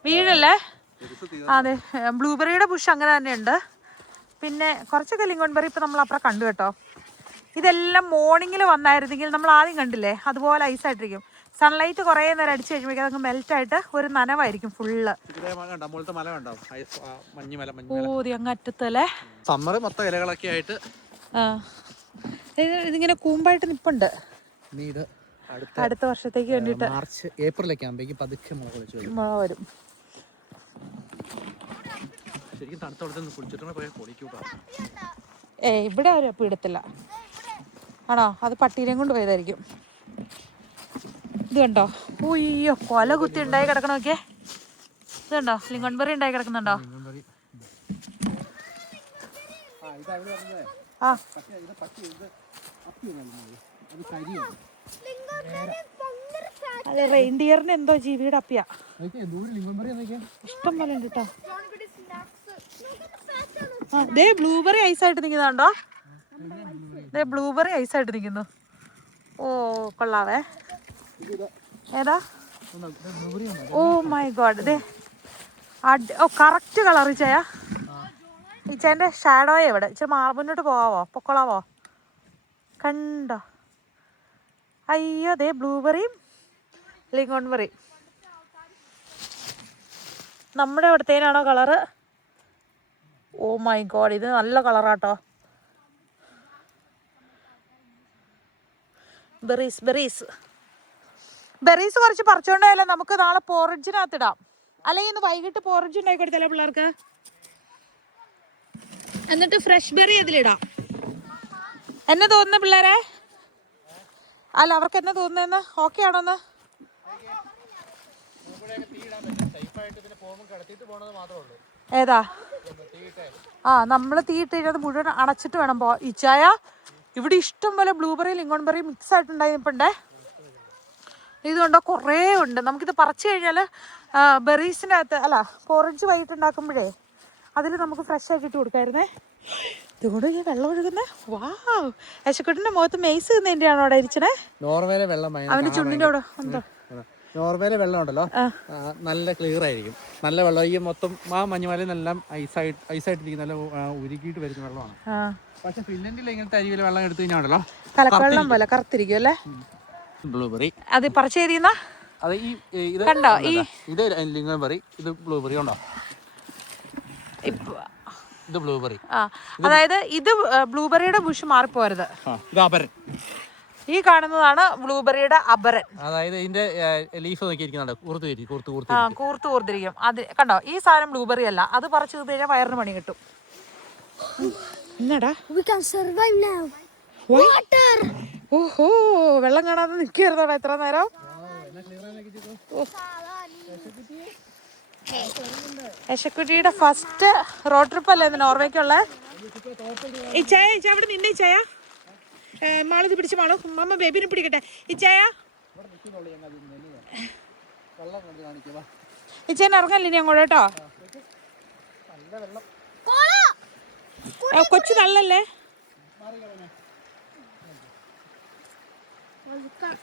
വീഴല്ലേ? അതെ, ബ്ലൂബെറിയുടെ ബുഷ് അങ്ങനെ തന്നെ ഉണ്ട്. പിന്നെ കുറച്ചൊക്കെ ലിങ്കോൺ ബെറി ഇപ്പൊ നമ്മൾ അപ്പുറം കണ്ടു കേട്ടോ. ഇതെല്ലാം മോർണിംഗിൽ വന്നായിരുന്നെങ്കിൽ നമ്മൾ ആദ്യം കണ്ടില്ലേ അതുപോലെ ഐസായിട്ടിരിക്കും. സൺലൈറ്റ് കുറേ നേരം അടിച്ച് കഴിയുമ്പോഴേക്കും അതങ്ങ് മെൽറ്റായിട്ട് ഒരു നനവായിരിക്കും ഫുള്ള്. ഓതി അങ്ങ് അറ്റത്തല്ലേ. സമ്മർ മൊത്തം ഇലകളൊക്കെ ആയിട്ട് ഇതിങ്ങനെ കൂമ്പായിട്ട് നിപ്പുണ്ട്. ഇത് അടുത്ത വർഷത്തേക്ക് വേണ്ടിട്ട് മാർച്ച് ഏപ്രിലൊക്കെ ആകുമ്പോഴേക്കും പതുക്കെ മുള വരും. ശരിക്കും തണുത്തോടത്ത് കുളിച്ചിട്ട് പോയാൽ പൊളിക്കൂട്ടോ. ഇവിടെ ആരും അപ്പം ഇടത്തില്ല. ആണോ? അത് പട്ടീനെയും കൊണ്ട് പോയതായിരിക്കും. ഇത് കണ്ടോ? ഉയ്യോ, കൊല കുത്തി ഉണ്ടായി കിടക്കണമൊക്കെ. ഇത് കണ്ടോ? ലിങ്കൺ ബെറി ഉണ്ടായി കിടക്കുന്നുണ്ടോ? ആ അതെ, റെയിൻഡിയറിന് എന്തോ ജീവിയുടെ അപ്പിയാ. ഇഷ്ടം പോലെ ഉണ്ട് കേട്ടോ. ദേ ബ്ലൂബെറി ഐസായിട്ട് നിൽക്കുന്നുണ്ടോ? ദേ ബ്ലൂബെറി ഐസായിട്ട് നിൽക്കുന്നു. ഓ കൊള്ളാവേ. ഏതാ? Oh my god. ദേ ഓ കറക്റ്റ് കളർ ചായ. ഈ ചേൻ്റെ ഷാഡോയെ എവിടെ? ഇച്ചിരി മുന്നോട്ട് പോവാവോ? പൊക്കോളാവോ? കണ്ടോ? അയ്യോ, ദേ ബ്ലൂബെറിയും ലിങ്കോൺ ബെറി. നമ്മുടെ ഇവിടുത്തേനാണോ കളറ്? ഓ മൈ ഗോഡ്, ഇത് നല്ല കളറാട്ടോ. ബെറീസ് കുറച്ച് പറിച്ചോണ്ട് പോയാലോ? നമുക്ക് നാളെ പോറിജിനകത്തിടാം. അല്ലെങ്കിൽ ഇന്ന് വൈകിട്ട് പോറിജ് ഉണ്ടാക്കി കൊടുത്തല്ലോ പിള്ളേർക്ക്. എന്നിട്ട് ഫ്രഷ് ബെറി അതിലിടാം. എന്നെ തോന്നുന്നു പിള്ളേരെ? അല്ല, അവർക്ക് എന്നെ തോന്നുന്നതെന്ന് ഓക്കെ ആണോന്ന്? ഏതാ? നമ്മൾ തീയിട്ട് കഴിഞ്ഞത് മുഴുവൻ അടച്ചിട്ട് വേണം പോ. ഇച്ചായ ഇവിടെ ഇഷ്ടം പോലെ ബ്ലൂബെറി ലിങ്കോൺ ബെറി മിക്സ് ആയിട്ടുണ്ടായിപ്പണ്ടേ. ഇതുകൊണ്ടോ കുറേ ഉണ്ട്. നമുക്കിത് പറിച്ചു കഴിഞ്ഞാൽ ബെറീസിനകത്ത് അല്ല പോറിഞ്ച് വൈകിട്ടുണ്ടാക്കുമ്പോഴേ അതിൽ നമുക്ക് ഫ്രഷ് ആക്കിയിട്ട് കൊടുക്കായിരുന്നേ. ഇതുകൊണ്ട് ഈ വെള്ളം ഒഴുകുന്നേ. വാ, യശക്കുട്ടിന്റെ മുഖത്ത് മെയ്സ് തിന്നതിൻ്റെയാണോ അവിടെ ഇരിച്ചണേ? നോർവേയിലെ വെള്ളം അവന്റെ ചുണ്ടിന്റെ അവിടെ എന്തോ. നോർവേയിലെ വെള്ളം ഉണ്ടല്ലോ, നല്ല ക്ലിയർ ആയിരിക്കും. നല്ല വെള്ളം. ഈ മൊത്തം ആ മഞ്ഞുമലയിലെല്ലാം ഐസായിട്ടിരിക്കും. നല്ല ഉരുക്കിയിട്ട് വരുന്ന വെള്ളമാണ്. പക്ഷെ ഫിൻലൻഡിൽ ഇങ്ങനത്തെ അരിവിലെ വെള്ളം എടുത്തു കഴിഞ്ഞാണല്ലോ കലക്കവെള്ളം പോലെ കറുത്തിരിക്കും അല്ലേ? ബ്ലൂബെറി അത് പറിച്ചു തരുന്ന അത് ഇത് കണ്ടോ? ഇത് ലിങ്കോൺ ബെറി, ഇത് ബ്ലൂബെറി ഉണ്ടോ? ഇത് ബ്ലൂബെറി. അതായത് ഇത് ബ്ലൂബെറിയുടെ ബുഷ് മാറിപ്പോരുത്. ഇത് അപരൻ. ഈ കാണുന്നതാണ് ബ്ലൂബെറിയുടെ അപരൻ. അതായത് ഇതിന്റെ ലീഫ് നോക്കിയിരിക്കുന്നുണ്ട്, കൂർത്തിരിക്കും. അത് കണ്ടോ? ഈ സാധനം ബ്ലൂബെറി അല്ല. അത് പറിച്ചു ചെയ്ത് കഴിഞ്ഞാൽ വയറിന് പണി കിട്ടും. എന്നടാ? ഓഹോ, വെള്ളം കാണാതെ നിൽക്കരുതോടാ എത്ര നേരം. യശക്കുട്ടിയുടെ ഫസ്റ്റ് റോഡ് ട്രിപ്പ് അല്ലേ നോർവേക്കുള്ള? ഇച്ചായ അവിടെ നിന്നെ ഇച്ചായ മാളിത് പിടിച്ച് മാളോ. അമ്മ ബേബിനെ പിടിക്കട്ടെ. ഇച്ചായ ഇച്ചാൻ ഇറങ്ങല്ലേ ഇനി അങ്ങോട്ട് കേട്ടോ. കൊച്ചു തള്ളല്ലേ.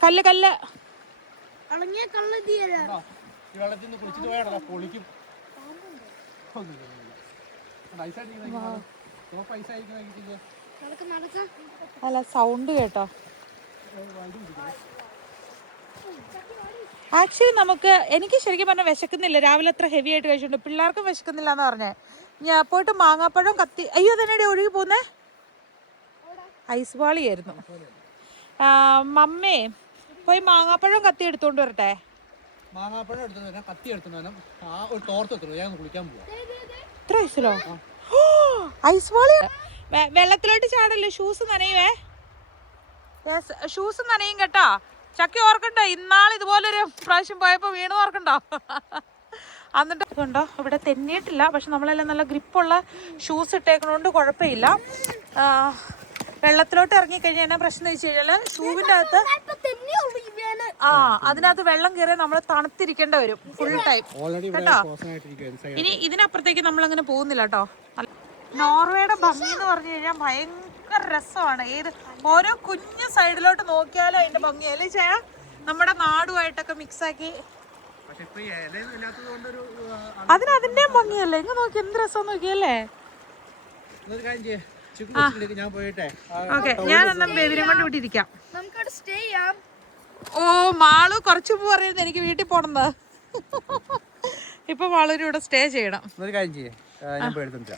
കല്ല് കല്ല് അല്ല സൗണ്ട് കേട്ടോ. ആക്ച്വലി എനിക്ക് ശരിക്കും പറഞ്ഞാൽ വിശക്കുന്നില്ല. രാവിലെ അത്ര ഹെവി ആയിട്ട് കഴിച്ചിട്ടുണ്ട്. പിള്ളേർക്കും വിശക്കുന്നില്ല എന്ന് പറഞ്ഞേ. ഞാൻ പോയിട്ട് മാങ്ങാപ്പഴം കത്തി. അയ്യോ തന്നെ ഒഴുകി പോന്നേ. ഐസ് വാളിയായിരുന്നു. മമ്മേ പോയി മാങ്ങാപ്പഴം കത്തി എടുത്തോണ്ട് വരട്ടെ. മാങ്ങാപ്പഴം എടുത്തോണ്ട് വരാം, കത്തി എടുത്തോണ്ട് വരാം. ഒരു തോർത്ത് ഞാൻ കുളിക്കാൻ പോവാം. ഇത്ര ഐസിലോ? ഐസ് വാളി വെള്ളത്തിലോട്ട് ചാടല്ലോ. ഷൂസ് നനയുവേ. ഷൂസ് നനയും കേട്ടോ. ചക്കി ഓർക്കണ്ടോ? ഇന്നാൾ ഇതുപോലൊരു പ്രാവശ്യം പോയപ്പോ വീണ് ഓർക്കണ്ടോ? എന്നിട്ട് ഇതുണ്ടോ ഇവിടെ തെന്നിയിട്ടില്ല. പക്ഷെ നമ്മളെല്ലാം നല്ല ഗ്രിപ്പുള്ള ഷൂസ് ഇട്ടേക്കണോണ്ട് കുഴപ്പമില്ല. വെള്ളത്തിലോട്ട് ഇറങ്ങിക്കഴിഞ്ഞാൽ എന്നാ പ്രശ്നം വെച്ച് കഴിഞ്ഞാൽ ഷൂവിൻ്റെ അകത്ത് അതിനകത്ത് വെള്ളം കയറി നമ്മൾ തണുത്തിരിക്കേണ്ടി വരും ഫുൾ ടൈം കേട്ടോ. ഇനി ഇതിനപ്പുറത്തേക്ക് നമ്മളങ്ങനെ പോകുന്നില്ല കേട്ടോ. നോർവേയുടെ ഭംഗി എന്ന് പറഞ്ഞു കഴിഞ്ഞാൽ ഭയങ്കര രസമാണ്. ഓരോ കുഞ്ഞു സൈഡിലോട്ട് നോക്കിയാലും അതിന്റെ ഭംഗി അല്ലേ ചെയ്യാ. നമ്മുടെ നാടുമായിട്ടൊക്കെ മിക്സാക്കി അതിന്റെ ഭംഗിയല്ലേ. ഇങ്ങ് നോക്കി എന്ത് രസം നോക്കിയല്ലേ. ഞാൻ പോയിട്ടെ. ഓക്കെ, ഞാനൊന്നും ബേബിനെ കൊണ്ട് വിട്ടിരിക്കാം. നമുക്കവിടെ സ്റ്റേ ചെയ്യാം. ഓ, മാളു കുറച്ച് മുമ്പ് പറയുന്നത് എനിക്ക് വീട്ടിൽ പോണെന്ന്. ഇപ്പൊ മാളൂര് ഇവിടെ സ്റ്റേ ചെയ്യണം. ഒരു കാര്യം ചെയ്യേ, ഞാൻ പോയി എടുത്തിട്ട്.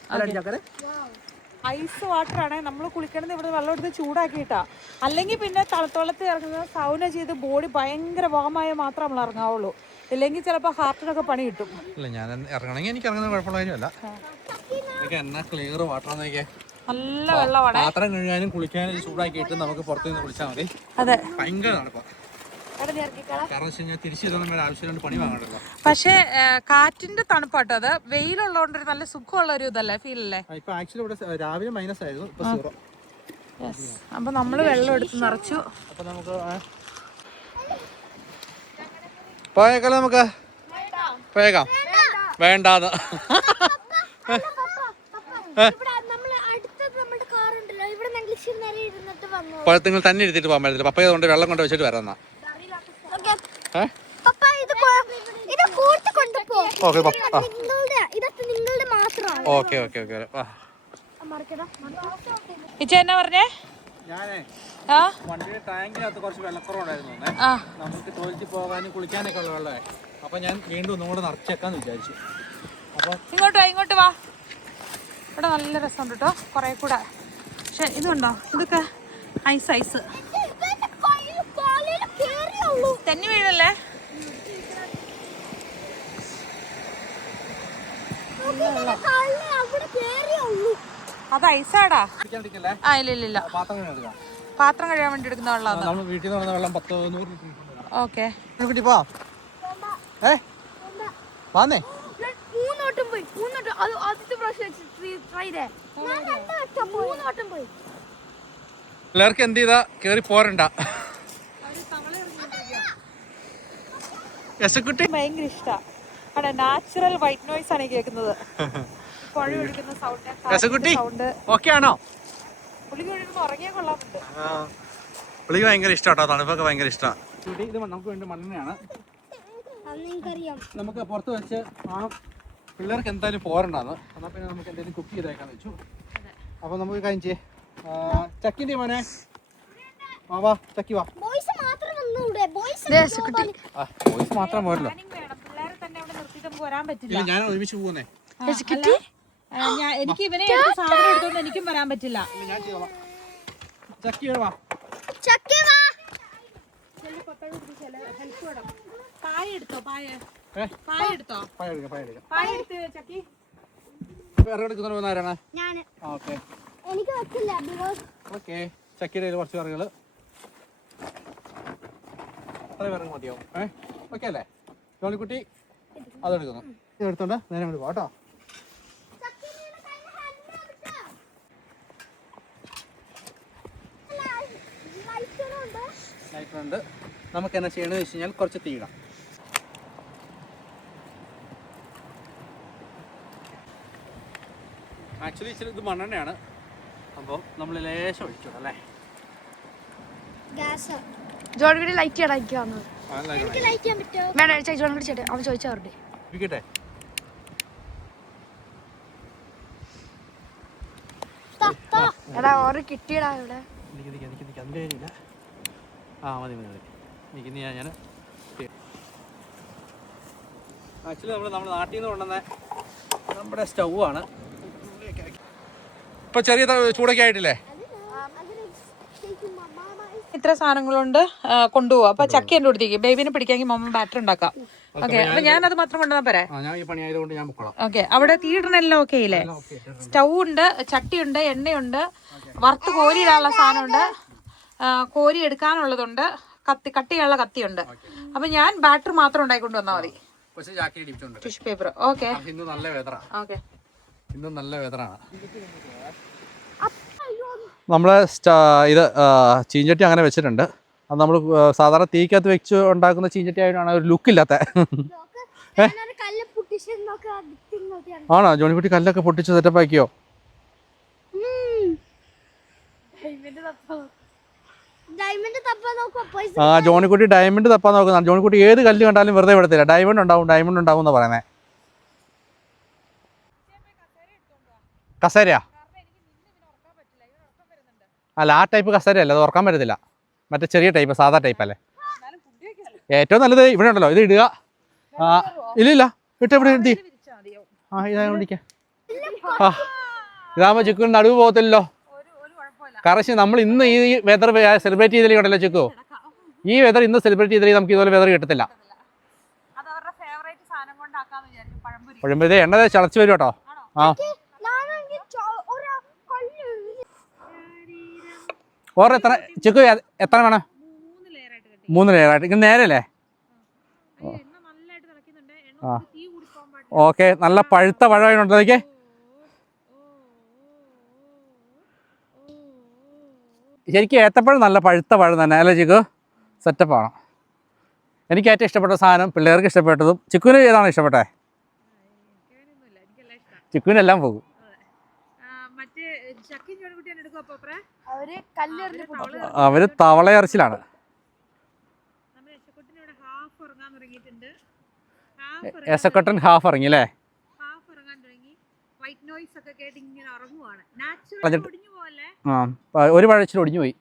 ഐസ് വാട്ടർ ആണേ. നമ്മൾ കുളിക്കണത് ഇവിടെ വെള്ളം എടുത്ത് ചൂടാക്കിയിട്ടാ. അല്ലെങ്കിൽ പിന്നെ തണുത്തോളത്തിൽ ഇറങ്ങുന്നത് സൗന ചെയ്ത് ബോഡി ഭയങ്കര വാമായ മാത്രം നമ്മൾ ഇറങ്ങാവുള്ളൂ. ഇല്ലെങ്കിൽ ചിലപ്പോൾ ഹാർട്ടിനൊക്കെ പണി കിട്ടും. ഇല്ല, ഞാൻ ഇറങ്ങണമെങ്കിൽ എനിക്ക് ഇറങ്ങുന്ന കുഴപ്പമുള്ള കാര്യമല്ല. എന്നാ ക്ലിയർ വാട്ടർ നല്ല വെള്ളമാണ്. പാത്രം കഴുകാനും കുളിക്കാനും ചൂടാക്കിയിട്ട് നമുക്ക് പുറത്തു നിന്ന് കുളിച്ചാൽ മതി. അതെ, ഭയങ്കര തണുപ്പാ. കാരണം വെച്ച് കഴിഞ്ഞാൽ തിരിച്ചു തരുന്ന ആവശ്യമില്ലാണ്ട് പണി വാങ്ങണ്ടല്ലോ. പക്ഷേ കാറ്റിന്റെ തണുപ്പാട്ടോ അത്. വെയിലുള്ളതുകൊണ്ട് ഒരു നല്ല സുഖമുള്ള ഒരു ഇതല്ലേ, ഫീൽ അല്ലേ? ഇപ്പൊ ആക്ച്വലി ഇവിടെ രാവിലെ മൈനസ് ആയിരുന്നു, ഇപ്പൊ 0. അപ്പൊ നമ്മള് വെള്ളം എടുത്ത് നിറച്ചു. അപ്പൊ നമുക്ക് പോയേക്കാലോ, നമുക്ക് പോയേക്കാം. വേണ്ടാന്ന് നിങ്ങൾ തന്നെ ഇരുത്തിട്ട് പോകാൻ പറ്റത്തില്ല. പപ്പ കൊണ്ട് വെള്ളം കൊണ്ട് വെച്ചിട്ട് വരാം. Okay okay okay. എന്നാ പറഞ്ഞേ? ഞാനേ വണ്ടിയുടെ ടാങ്കിനകത്ത് കുറച്ച് വെള്ളക്കുറവുണ്ടായിരുന്നു. നമുക്ക് ടോയ്ലറ്റിൽ പോകാനും കുളിക്കാനൊക്കെ ഉള്ള വെള്ളമേ. അപ്പൊ ഞാൻ വീണ്ടും ഒന്നുകൂടെ നിറച്ചേക്കാന്ന് വിചാരിച്ചു. അപ്പൊ ഇങ്ങോട്ട് വാ. ഇവിടെ നല്ല രസമുണ്ട് കേട്ടോ, കുറെ കൂടെ. പക്ഷെ ഇത് കണ്ടോ, ഇതൊക്കെ ഐസ് തെന്നി വീഴല്ലേ. അത് ഐസാടാ. ഇല്ല, പാത്രം കഴിയാൻ വേണ്ടി എടുക്കുന്ന വെള്ളം. വീട്ടിൽ നിന്ന് വെള്ളം 10-100 ലിറ്റർ. ഓക്കെ, വന്നേ. പിള്ളേർക്ക് എന്ത് ചെയ്താ കേറി പോരണ്ട. ഭയങ്കര ഇഷ്ടാ. അവിടെ നാച്ചുറൽ വൈറ്റ് നോയ്സ് ആണ് കേൾക്കുന്നത്. പുഴ ഒഴുകുന്ന സൗണ്ട്. ഓക്കെ ആണോ? പുള്ളിക്ക് ഒഴുകുന്ന ഉറങ്ങിയാൽ കൊള്ളാറുണ്ട്. പുള്ളിക്ക് ഭയങ്കര ഇഷ്ടാട്ടോ, തണുപ്പൊക്കെ ഭയങ്കര ഇഷ്ടമാണ്. ഇത് നമുക്ക് വേണ്ടി മണ്ണെണ്ണയാണ്. നമുക്ക് പുറത്ത് വെച്ച് പിള്ളേർക്ക് എന്തായാലും പോരണ്ടാന്ന്. എന്നാൽ പിന്നെ നമുക്ക് എന്തെങ്കിലും കുക്ക് ചെയ്തേക്കാന്ന് വെച്ചു. അപ്പൊ നമുക്ക് കാര്യം ചെയ്യേ, ചക്കിന്റെ മോനെ വാ, ചക്കി വാ. ബോയ്സ് മാത്രം പോരല്ലോ. ഞാൻ ഒരുമിച്ച് പോകുന്നേ. എനിക്ക് ഇവനെ സാധനം എടുത്തോണ്ട് എനിക്കും വരാൻ പറ്റില്ല. ഞാൻ ചെയ്തോളാം. ചക്കി വാ. പായ എടുത്തോ? ചക്കി ആരാണ്? ഓക്കെ, ചക്കിയുടെ കുറച്ച് കറികള് അത്ര വിറക് മതിയാവും. ഓക്കെ അല്ലേ? ജോളിക്കുട്ടി അതെടുക്കുന്നു. എടുത്തോണ്ട് നേരെ വേണ്ടി പോട്ടോ. ലൈറ്റുണ്ട്. നമുക്ക് എന്നാ ചെയ്യണമെന്ന് വെച്ച് കഴിഞ്ഞാൽ കുറച്ച് തീയിടാം. ആക്ച്വലി ഇച്ചിരി ഇത് മണ്ണെണ്ണയാണ്. അപ്പോൾ നമ്മൾ ലേശം ഒഴിച്ചു അല്ലേ? ജോൺകുട്ടി ലൈറ്റ് ചെയ്യാൻ അവൻ ചോദിച്ചവരുടെ എടാ ഓറ് കിട്ടിയടാ ഇവിടെ. ഞാൻ ആക്ച്വലി നമ്മൾ നാട്ടിൽ നിന്ന് കൊണ്ടുവന്ന നമ്മുടെ സ്റ്റൗവാണ്. ഇപ്പൊ ചെറിയ ചൂടൊക്കെ ആയിട്ടില്ലേ? ഇത്ര സാധനങ്ങളുണ്ട് കൊണ്ടുപോവാ. അപ്പൊ ചക്കി എന്റെ അടുത്തേക്ക് ബേബിനെ പിടിക്കാമെങ്കിൽ മമ്മ ബാറ്റർ ഉണ്ടാക്കാം. ഓക്കെ, അപ്പൊ ഞാൻ അത് മാത്രം കൊണ്ടുവന്നാ പോരെ? ഓക്കെ, അവിടെ തീയിടണെല്ലാം ഓക്കെ ഇല്ലേ? സ്റ്റൗ ഉണ്ട്, ചട്ടിയുണ്ട്, എണ്ണയുണ്ട്, വറുത്ത് കോരിയിടാനുള്ള സാധനമുണ്ട്, കോരി എടുക്കാനുള്ളതുണ്ട്, കട്ട് ചെയ്യാനുള്ള കത്തിയുണ്ട്. അപ്പൊ ഞാൻ ബാറ്റർ മാത്രം ഉണ്ടായിക്കൊണ്ട് വന്നാൽ മതി. Tissue paper. Okay, okay. ഇന്നും നല്ല വെതറാണ്. നമ്മൾ ഇത് ചീഞ്ചട്ടി അങ്ങനെ വെച്ചിട്ടുണ്ട്. അത് നമ്മൾ സാധാരണ തീക്കകത്ത് വെച്ച് ഉണ്ടാക്കുന്ന ചീഞ്ചട്ടി ആയിട്ടാണ് ഒരു ലുക്കില്ലാത്ത. ആണോ ജോണിക്കുട്ടി കല്ലൊക്കെ പൊട്ടിച്ച് സെറ്റപ്പ് ആക്കിയോ? ജോണിക്കുട്ടി ഡയമണ്ട് തപ്പാൻ നോക്കുന്ന. ജോണിക്കുട്ടി ഏത് കല്ല് കണ്ടാലും വെറുതെ വിടത്തില്ല. ഡയമണ്ട് ഉണ്ടാവും എന്നാ പറയുന്നത്. കസേരയാ? അല്ല ആ ടൈപ്പ് കസേരയല്ല, അത് ഉറക്കാൻ പറ്റത്തില്ല. മറ്റേ ചെറിയ ടൈപ്പ്, സാധാ ടൈപ്പ് അല്ലേ. ഏറ്റവും നല്ലത് ഇവിടെ ഉണ്ടല്ലോ, ഇത് ഇടുക. ഇല്ല ഇട്ട് ഇവിടെ എഴുതി. ഇതാ ഇതാകുമ്പോൾ ചിക്കുവിന് നടുവ് പോകത്തില്ലല്ലോ. കറക്റ്റ് നമ്മൾ ഇന്ന് ഈ വെതർ സെലിബ്രേറ്റ് ചെയ്തിട്ടുണ്ടല്ലോ ചിക്കു, ഈ വെതർ ഇന്ന് സെലിബ്രേറ്റ് ചെയ്തില്ലെങ്കിൽ നമുക്ക് ഇതുപോലെ വെതർ കിട്ടത്തില്ല. പഴമ്പഴേ എണ്ണ ചളച്ച് വരും കേട്ടോ. ആ ഓരോ എത്ര ചിക്കു എത്ര വേണം? 3 ലെയറായിട്ട്. ഇങ്ങനെ നേരല്ലേ? ആ ഓക്കെ. നല്ല പഴുത്ത പഴമുണ്ടോക്കെ. ശരിക്കും ഏത്തപ്പഴം നല്ല പഴുത്ത പഴം തന്നെ അല്ലേ ചിക്കു? സെറ്റപ്പാണ്. എനിക്ക് ഏറ്റവും ഇഷ്ടപ്പെട്ട സാധനം, പിള്ളേർക്ക് ഇഷ്ടപ്പെട്ടതും. ചിക്കുവിന് ഏതാണ് ഇഷ്ടപ്പെട്ടെ? ചിക്കുവിനെല്ലാം പോകും. അവര് തവളയിറച്ചിലാണ്. എസക്കട്ടൻ ഹാഫ് ഇറങ്ങി അല്ലേ? ഒരു പഴച്ചിൽ ഒടിഞ്ഞു പോയി.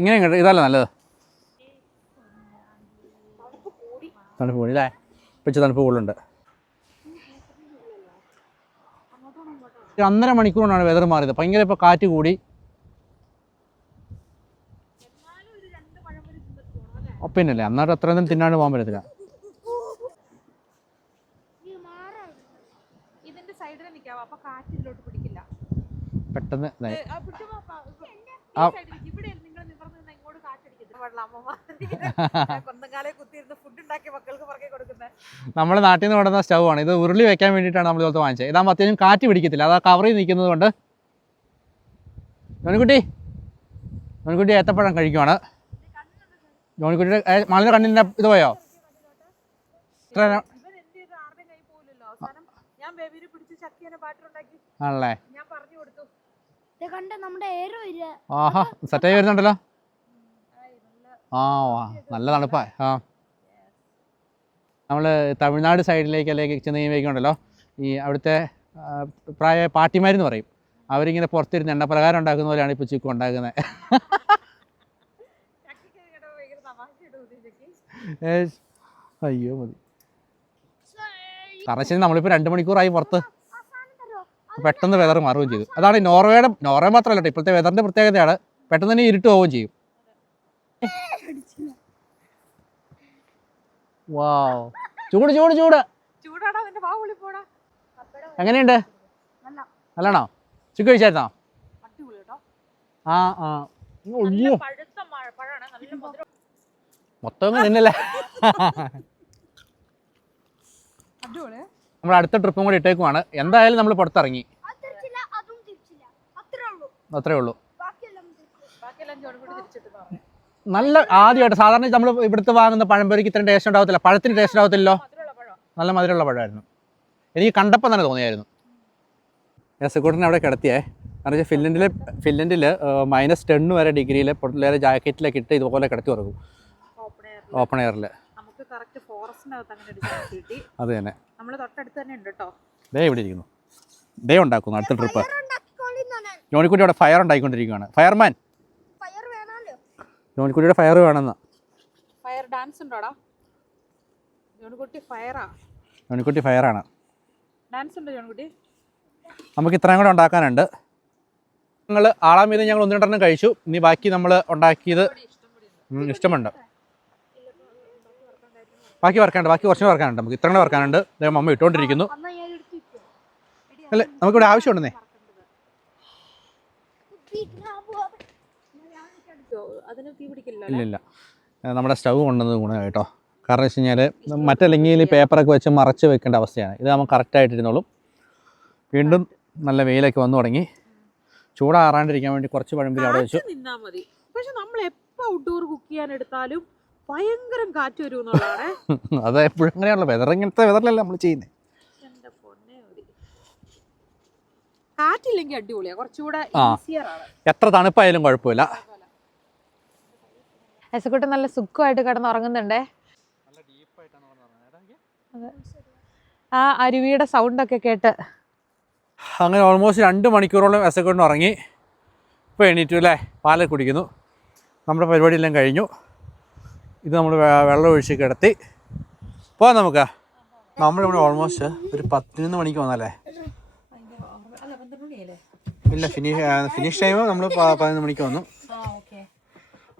ഇങ്ങനെ ഇതല്ല നല്ലത്. തണുപ്പ് കൂടി അല്ലേ? ഇപ്പം തണുപ്പ് കൂടുതലുണ്ട്. 1.5 മണിക്കൂർ കൊണ്ടാണ് വെതർ മാറിയത്. ഭയങ്കര ഇപ്പോൾ കാറ്റ് കൂടി. പിന്നല്ലേ അന്നേരം അത്രയൊന്നും തിന്നാണ്ട് പോകാൻ പറ്റത്തില്ല. പെട്ടെന്ന് നമ്മുടെ നാട്ടിൽ നിന്ന് കൊണ്ടുവന്ന സ്റ്റൗ ആണ് ഇത്. ഉരുളി വെക്കാൻ വേണ്ടിയിട്ടാണ് നമ്മൾ ഇതുപോലത്തെ വാങ്ങിച്ചത്. ഇതാകുമ്പോൾ അത്യാവശ്യം കാറ്റ് പിടിക്കത്തില്ല. അത് ആ കവറിൽ നിൽക്കുന്നത് കൊണ്ട്. ജോണിക്കുട്ടി ഏത്തപ്പഴം കഴിക്കുവാണ്. ജോണിക്കുട്ടിയുടെ മാളിൻ്റെ കണ്ണിൻ്റെ ഇത് പോയോ? ആണല്ലേ? ആഹാ സെറ്റായി വരുന്നുണ്ടല്ലോ. ആ നല്ല തണുപ്പാ. ആ നമ്മൾ തമിഴ്നാട് സൈഡിലേക്കല്ലെങ്കിൽ ചെന്ന് കഴിയുമ്പോഴേക്കുണ്ടല്ലോ ഈ അവിടുത്തെ പ്രായ പാട്ടിമാരെന്ന് പറയും. അവരിങ്ങനെ പുറത്തിരുന്ന് എണ്ണപ്രകാരം ഉണ്ടാക്കുന്ന പോലെയാണ് ഇപ്പോൾ ചിക്കു ഉണ്ടാക്കുന്നത്. അയ്യോ മതി. കാരണം നമ്മളിപ്പോൾ 2 മണിക്കൂറായി പുറത്ത്. പെട്ടെന്ന് വെതർ മാറുകയും ചെയ്തു. അതാണ് നോർവേ മാത്രമല്ല കേട്ടോ, ഇപ്പോഴത്തെ വെതറിൻ്റെ പ്രത്യേകതയാണ്. പെട്ടെന്ന് തന്നെ ഇരുട്ട് പോവുകയും ചെയ്യും. വാവ് ചൂട് എങ്ങനെയുണ്ട്? നല്ലതാണോ? ചിക്കു കഴിച്ചായിരുന്നോ? ആ ആ മൊത്തം നിന്നല്ലേ. നമ്മൾ അടുത്ത ട്രിപ്പും കൂടി ഇട്ടേക്കുവാണ്. എന്തായാലും നമ്മൾ പുറത്തിറങ്ങി. അത്രേ ഉള്ളൂ. നല്ല ആദ്യമായിട്ട് സാധാരണ നമ്മൾ ഇവിടുത്തെ വാങ്ങുന്ന പഴംപൊരിക്ക് ഇത്രയും ടേസ്റ്റ് ഉണ്ടാവത്തില്ല. പഴത്തിന് ടേസ്റ്റ് ഉണ്ടാവത്തില്ലല്ലോ. നല്ല മധുരമുള്ള പഴമായിരുന്നു. എനിക്ക് കണ്ടപ്പോൾ തന്നെ തോന്നിയായിരുന്നു. എസക്കൂട്ടിനെ അവിടെ കിടത്തിയേ. കാരണം വെച്ചാൽ ഫിൻലൻഡിൽ -10 വരെ ഡിഗ്രിയിൽ പിള്ളേരെ ജാക്കറ്റിലൊക്കെ ഇട്ട് ഇതുപോലെ കിടത്തി ഉറങ്ങും ഓപ്പൺ എയറിൽ. അത് തന്നെ. ദേ ഇവിടെ ഇരിക്കുന്നു. ദേ ഉണ്ടാക്കുന്നു അടുത്ത ട്രിപ്പ്. ജോണിക്കുട്ടി അവിടെ ഫയർ ഉണ്ടാക്കിക്കൊണ്ടിരിക്കുകയാണ്. ഫയർമാൻ ജോണിക്കുട്ടിയുടെ ഫയർ വേണമെന്ന്. ജോണിക്കുട്ടി ഫയറാണ്. നമുക്ക് ഇത്രയും കൂടെ ഉണ്ടാക്കാനുണ്ട്. ഞങ്ങൾ ആളാം വീതം ഞങ്ങൾ 1-2 കഴിച്ചു. ഇനി ബാക്കി നമ്മൾ ഉണ്ടാക്കിയത് ഇഷ്ടമുണ്ട്. ബാക്കി കുറച്ച് വറക്കാനുണ്ട്. നമുക്ക് ഇത്രയും കൂടെ വറക്കാനുണ്ട്. അമ്മ ഇട്ടുകൊണ്ടിരിക്കുന്നു. അല്ലേ നമുക്കിവിടെ ആവശ്യമുണ്ടെന്നേ. ഇല്ലില്ല നമ്മുടെ സ്റ്റൗ കൊണ്ടുവന്നത് ഗുണമാണ് കേട്ടോ. കാരണം വെച്ച് കഴിഞ്ഞാൽ മറ്റല്ലെങ്കിൽ പേപ്പറൊക്കെ വെച്ച് മറച്ച് വെക്കേണ്ട അവസ്ഥയാണ്. ഇത് നമ്മൾ കറക്റ്റായിട്ടിരുന്നോളും. വീണ്ടും നല്ല വെയിലൊക്കെ വന്നു തുടങ്ങി. ചൂടാറാണ്ടിരിക്കാൻ വേണ്ടി കുറച്ച് പഴംപൊരി അവിടെ വെച്ചു. പക്ഷെ നമ്മൾ എപ്പോൾ ഔട്ട്ഡോർ കുക്ക് ചെയ്യാൻ എടുത്താലും ഭയങ്കര കാറ്റ് വരുമെന്നുള്ളതാണ്. അത് എപ്പോഴും അങ്ങനെയാണല്ലോ. വെതർ ഇങ്ങനത്തെ വെതറിലല്ല നമ്മൾ ചെയ്യുന്നത്. കാറ്റില്ലെങ്കിൽ അടിപൊളിയാ, കുറച്ചുകൂടെ ഈസിയർ ആണ്. എത്ര തണുപ്പായാലും കുഴപ്പമില്ല. എസക്കുട്ടൻ നല്ല സുഖമായിട്ട് കിടന്നുറങ്ങുന്നുണ്ടേ. ആ അരുവിയുടെ സൗണ്ടൊക്കെ കേട്ട് അങ്ങനെ ഓൾമോസ്റ്റ് 2 മണിക്കൂറോളം എസക്കുട്ടൻ ഉറങ്ങി. ഇപ്പോൾ എണീറ്റു അല്ലേ, പാല് കുടിക്കുന്നു. നമ്മുടെ പരിപാടിയെല്ലാം കഴിഞ്ഞു. ഇത് നമ്മൾ വെള്ളം ഒഴിച്ച് കിടത്തി പോവാം നമുക്ക്. നമ്മളിവിടെ ഓൾമോസ്റ്റ് ഒരു 11 മണിക്ക് വന്നല്ലേ? ഇല്ല, ഫിനിഷ് ടൈം നമ്മൾ 11 മണിക്ക് വന്നു.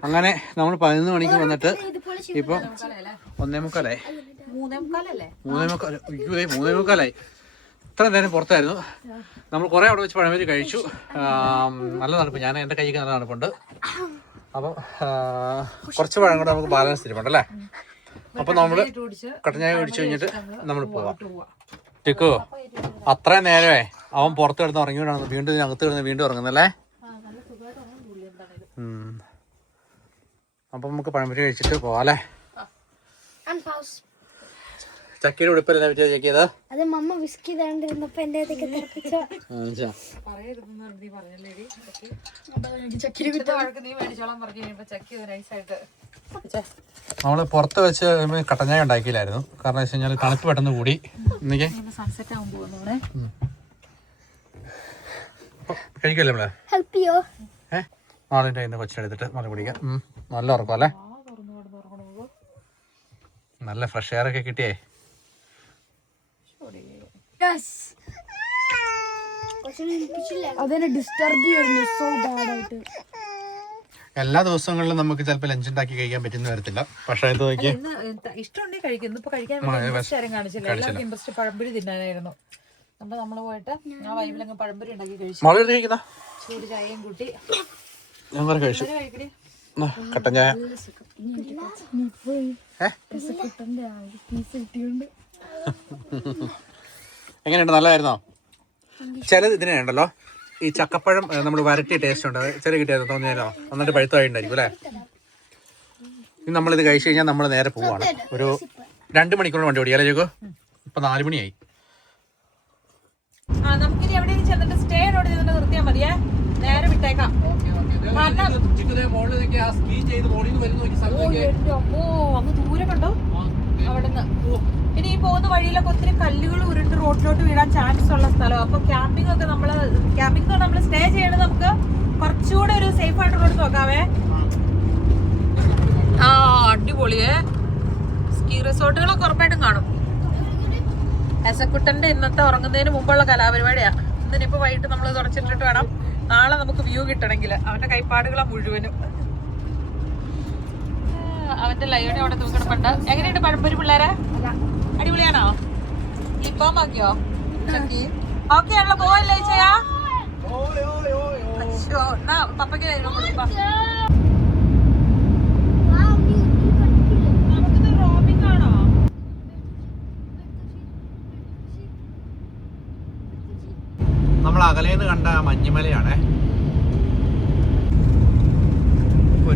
അങ്ങനെ നമ്മൾ 11 മണിക്ക് വന്നിട്ട് ഇപ്പം 1:45. 3:45. ഇത്ര നേരം പുറത്തായിരുന്നു. നമ്മൾ കുറേ അവിടെ വെച്ച് പഴംപൊരി കഴിച്ചു. നല്ല തണുപ്പ്, ഞാൻ എൻ്റെ കൈക്ക് നല്ല തണുപ്പുണ്ട്. അപ്പം കുറച്ച് പഴം കൂടെ നമുക്ക് ബാലൻസ് തരുമുണ്ടല്ലേ? അപ്പം നമ്മൾ കട്ടൻചായ കുടിച്ചു കഴിഞ്ഞിട്ട് നമ്മൾ പോവാം. ടിക്കോ അത്രയും നേരമേ അവൻ പുറത്ത് കിടന്ന് ഉറങ്ങിക്കൊണ്ടാണ് വീണ്ടും അകത്ത് കിടന്ന് വീണ്ടും ഉറങ്ങുന്നല്ലേ? അപ്പം നമുക്ക് പഴംപൊരി കഴിച്ചിട്ട് പോവാം അല്ലേ? ചക്കയുടെ ഉടുപ്പല്ലേ പറ്റിയോ ചെക്കിയത്? നമ്മള് പുറത്ത് വെച്ച് കട്ടൻചായ ഉണ്ടാക്കിയില്ലായിരുന്നു. കാരണം വെച്ച് കഴിഞ്ഞാൽ തണുപ്പ് പെട്ടെന്ന് കൂടി. കഴിക്കല്ലേ നമ്മള്? നാളിൻ്റെ കയ്യിൽ നിന്ന് കൊച്ചെടുത്തിട്ട് നല്ല കുടിക്കാം. നല്ല ഉറക്കം അല്ലേ? നല്ല ഫ്രഷ് എയർ ഒക്കെ കിട്ടിയേ. എല്ലാ ദിവസങ്ങളിലും നമുക്ക് ചിലപ്പോൾ ലഞ്ച് ഉണ്ടാക്കി കഴിക്കാൻ പറ്റുന്ന വരത്തില്ല. പക്ഷേ ഇത് നോക്കിയാൽ ഇഷ്ടമുണ്ടെങ്കിൽ കഴിക്കും. ഇന്നിപ്പോ കഴിക്കാൻ കാണിച്ചില്ല. എല്ലാവർക്കും ഇൻട്രസ്റ്റ് പഴംപൊരി തിന്നാനായിരുന്നു. അപ്പൊ നമ്മള് പോയിട്ട് ആ വൈബിലങ്ങ് പഴംപൊരി ഉണ്ടാക്കി കഴിച്ചു. ചൂട് ചായയും കൂട്ടി ഞങ്ങൾ കഴിച്ചു. കട്ടൻ ചായ. എങ്ങനെയുണ്ട്? നല്ലതായിരുന്നോ? ചിലത് ഇതിനുണ്ടല്ലോ ഈ ചക്കപ്പഴം നമ്മൾ വരട്ടിയ ടേസ്റ്റ് ഉണ്ട്. ചെറിയ കിട്ടിയായിരുന്നു തോന്നിയാലോ? നന്നായിട്ട് പഴുത്തമായിട്ടുണ്ടായിരിക്കും അല്ലേ? ഇനി നമ്മളിത് കഴിച്ചു കഴിഞ്ഞാൽ നമ്മൾ നേരെ പോവാണ്. ഒരു 2 മണിക്കൂർ വണ്ടി ഓടിക്കാം അല്ലേ ചോക്കോ? ഇപ്പൊ 4 മണിയായി. നമുക്കിനി എവിടെയെങ്കിലും ചെന്നിട്ട് സ്റ്റേ നിർത്തിയാൽ മതിയേ. നേരെ വിട്ടേക്കാം. അങ്ങ് ദൂരെ കണ്ടോ അവിടുന്ന്. പിന്നെ ഈ പോകുന്ന വഴിയിലൊക്കെ ഒത്തിരി കല്ലുകൾ ഉരുണ്ട് റോഡിലോട്ട് വീഴാൻ ചാൻസ് ഉള്ള സ്ഥലമാണ്. അപ്പൊ ക്യാമ്പിംഗ് നമ്മൾ സ്റ്റേ ചെയ്യണത് നമുക്ക് കുറച്ചുകൂടെ ഒരു സേഫ് ആയിട്ടുള്ളോട്ട് നോക്കാവേ. ആ അടിപൊളിയേ. സ്കീ റിസോർട്ടുകളൊക്കെ ഉറപ്പായിട്ടും കാണും. എസക്കുട്ടന്റെ ഇന്നത്തെ ഉറങ്ങുന്നതിന് മുമ്പുള്ള കലാപരിപാടിയാ. ഇതിനിപ്പോ വൈകിട്ട് നമ്മൾ തുടച്ചിട്ടിട്ട് വേണം നാളെ നമുക്ക് വ്യൂ കിട്ടണമെങ്കിൽ. അവന്റെ കൈപ്പാടുകളാ മുഴുവനും. അവന്റെ ലൈവനെ അവിടെ തൂക്കിടപ്പുണ്ട്. എങ്ങനെയുണ്ട് പഴംപൊരി പിള്ളേരെ? അടിപൊളിയാണോ? ഇപ്പൊ ബാക്കിയോ ഓക്കെ ആണല്ലോ? പോവല്ലേ ചെയ്യാ? എന്നാ പപ്പയ്ക്ക് നമുക്കിത് റോമിംഗ് ആണോ? നമ്മൾ അകലേന്ന് കണ്ട മഞ്ഞുമലയാണേ.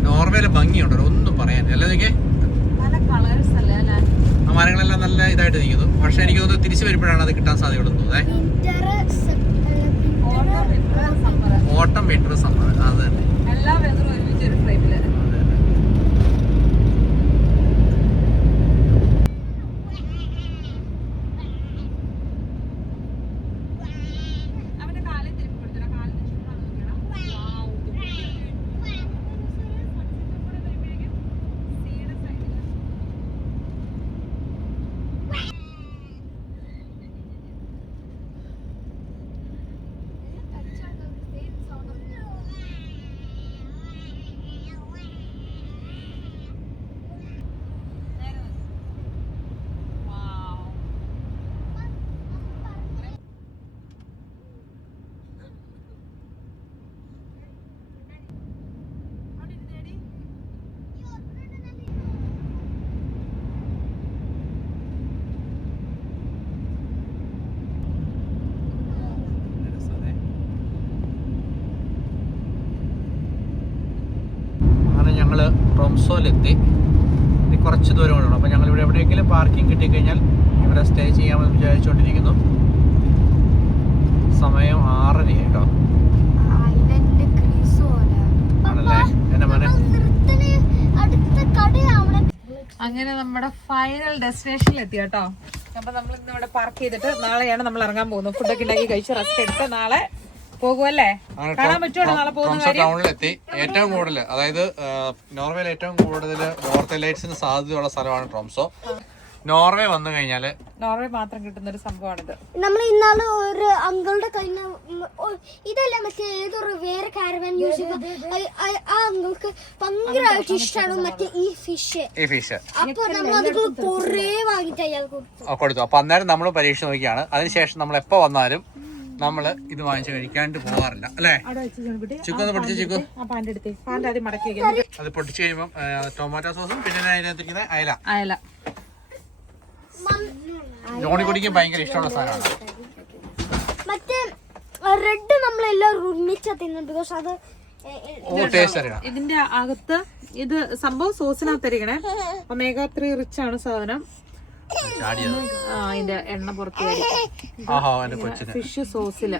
നോർവേയിലെ ഭംഗിയുണ്ടോ ഒന്നും പറയാൻ അല്ലേ? ആ മരങ്ങളെല്ലാം നല്ല ഇതായിട്ട് നിൽക്കുന്നു. പക്ഷെ എനിക്ക് തോന്നുന്നു തിരിച്ചു വരുമ്പോഴാണ് അത് കിട്ടാൻ സാധ്യതയുള്ളൂ. ഓട്ടം വിന്റർ സമ്മർ അത് തന്നെ. എല്ലാ വെതറും ഒരുമിച്ച് ഒരു ഫ്രെയിമില്. ട്രോംസോയിലെത്തി. ഇനി കുറച്ച് ദൂരം കൊണ്ടുപോകണം. അപ്പോൾ ഞങ്ങളിവിടെ എവിടെയെങ്കിലും പാർക്കിംഗ് കിട്ടിക്കഴിഞ്ഞാൽ ഇവിടെ സ്റ്റേ ചെയ്യാമെന്ന് വിചാരിച്ചുകൊണ്ടിരിക്കുന്നു. സമയം 6:30 കേട്ടോ. ആണല്ലേ എന്നെ മോനെ. അങ്ങനെ നമ്മുടെ ഫൈനൽ ഡെസ്റ്റിനേഷനിൽ എത്തി കേട്ടോ. അപ്പൊ നമ്മൾ ഇന്ന് ഇവിടെ പാർക്ക് ചെയ്തിട്ട് നാളെയാണ് നമ്മൾ ഇറങ്ങാൻ പോകുന്നത്. ഫുഡൊക്കെ ഉണ്ടാക്കി കഴിച്ച് റെസ്റ്റ് എടുത്ത് നാളെ പോകുമല്ലേ? കാണാൻ പറ്റുമോ നാളെ പോകുന്ന കാര്യം? ടൗണിലെത്തി. ഏറ്റവും കൂടുതൽ, അതായത് നോർവേയിൽ ഏറ്റവും കൂടുതൽ നോർത്ത് ലൈറ്റ്സിന് സാധ്യതയുള്ള സ്ഥലമാണ് ട്രോംസോ. നോർവേ വന്നു കഴിഞ്ഞാല് നോർവേ മാത്രം കിട്ടുന്ന ഒരു സംഭവമാണിത്. നമ്മൾ ഇന്നാള് ഒരു അങ്കിളുടെ കയ്യിൽ ഇതല്ല മറ്റേ ഏതൊരു വേറെ കാരവാൻ യൂസ് ചെയ്ത ആ അങ്കിൾക്ക് ഭയങ്കരമായിട്ട് ഇഷ്ടമാണ് മറ്റേ ഈ ഫിഷ്. അപ്പൊ നമ്മൾ അത് കൊറേ വാങ്ങിട്ട് അയാൾ കൊടുത്തു. അപ്പൊ അന്നേരം നമ്മൾ പരീക്ഷ നോക്കിയാണ്. അതിനുശേഷം നമ്മൾ എപ്പോ വന്നാലും നമ്മള് ഇത് വാങ്ങിച്ച് കഴിക്കാണ്ട് പോകാറില്ല അല്ലേ? ചിക്കു ഒന്ന് പൊട്ടിച്ച് ചിക്കു. അത് പൊട്ടിച്ച് കഴിയുമ്പോൾ ടൊമാറ്റോ സോസും പിന്നെ അതിനകത്തിരിക്കുന്ന അയല. ജോണി കുടിക്കാൻ ഭയങ്കര ഇഷ്ടമുള്ള സാധനമാണ്. മറ്റേ റെഡ് നമ്മളെല്ലാം ഒരുമിച്ചാ തിന്നുന്നത്. ബിക്കോസ് അത് ഇതിന്റെ അകത്ത് ഇത് സംഭവം സോസിനകത്തിരിക്കണേ. ഒമേഗ 3 റിച്ച് ആണ് സാധനം. അതിന്റെ എണ്ണ പുറത്ത് ഫിഷ് സോസില്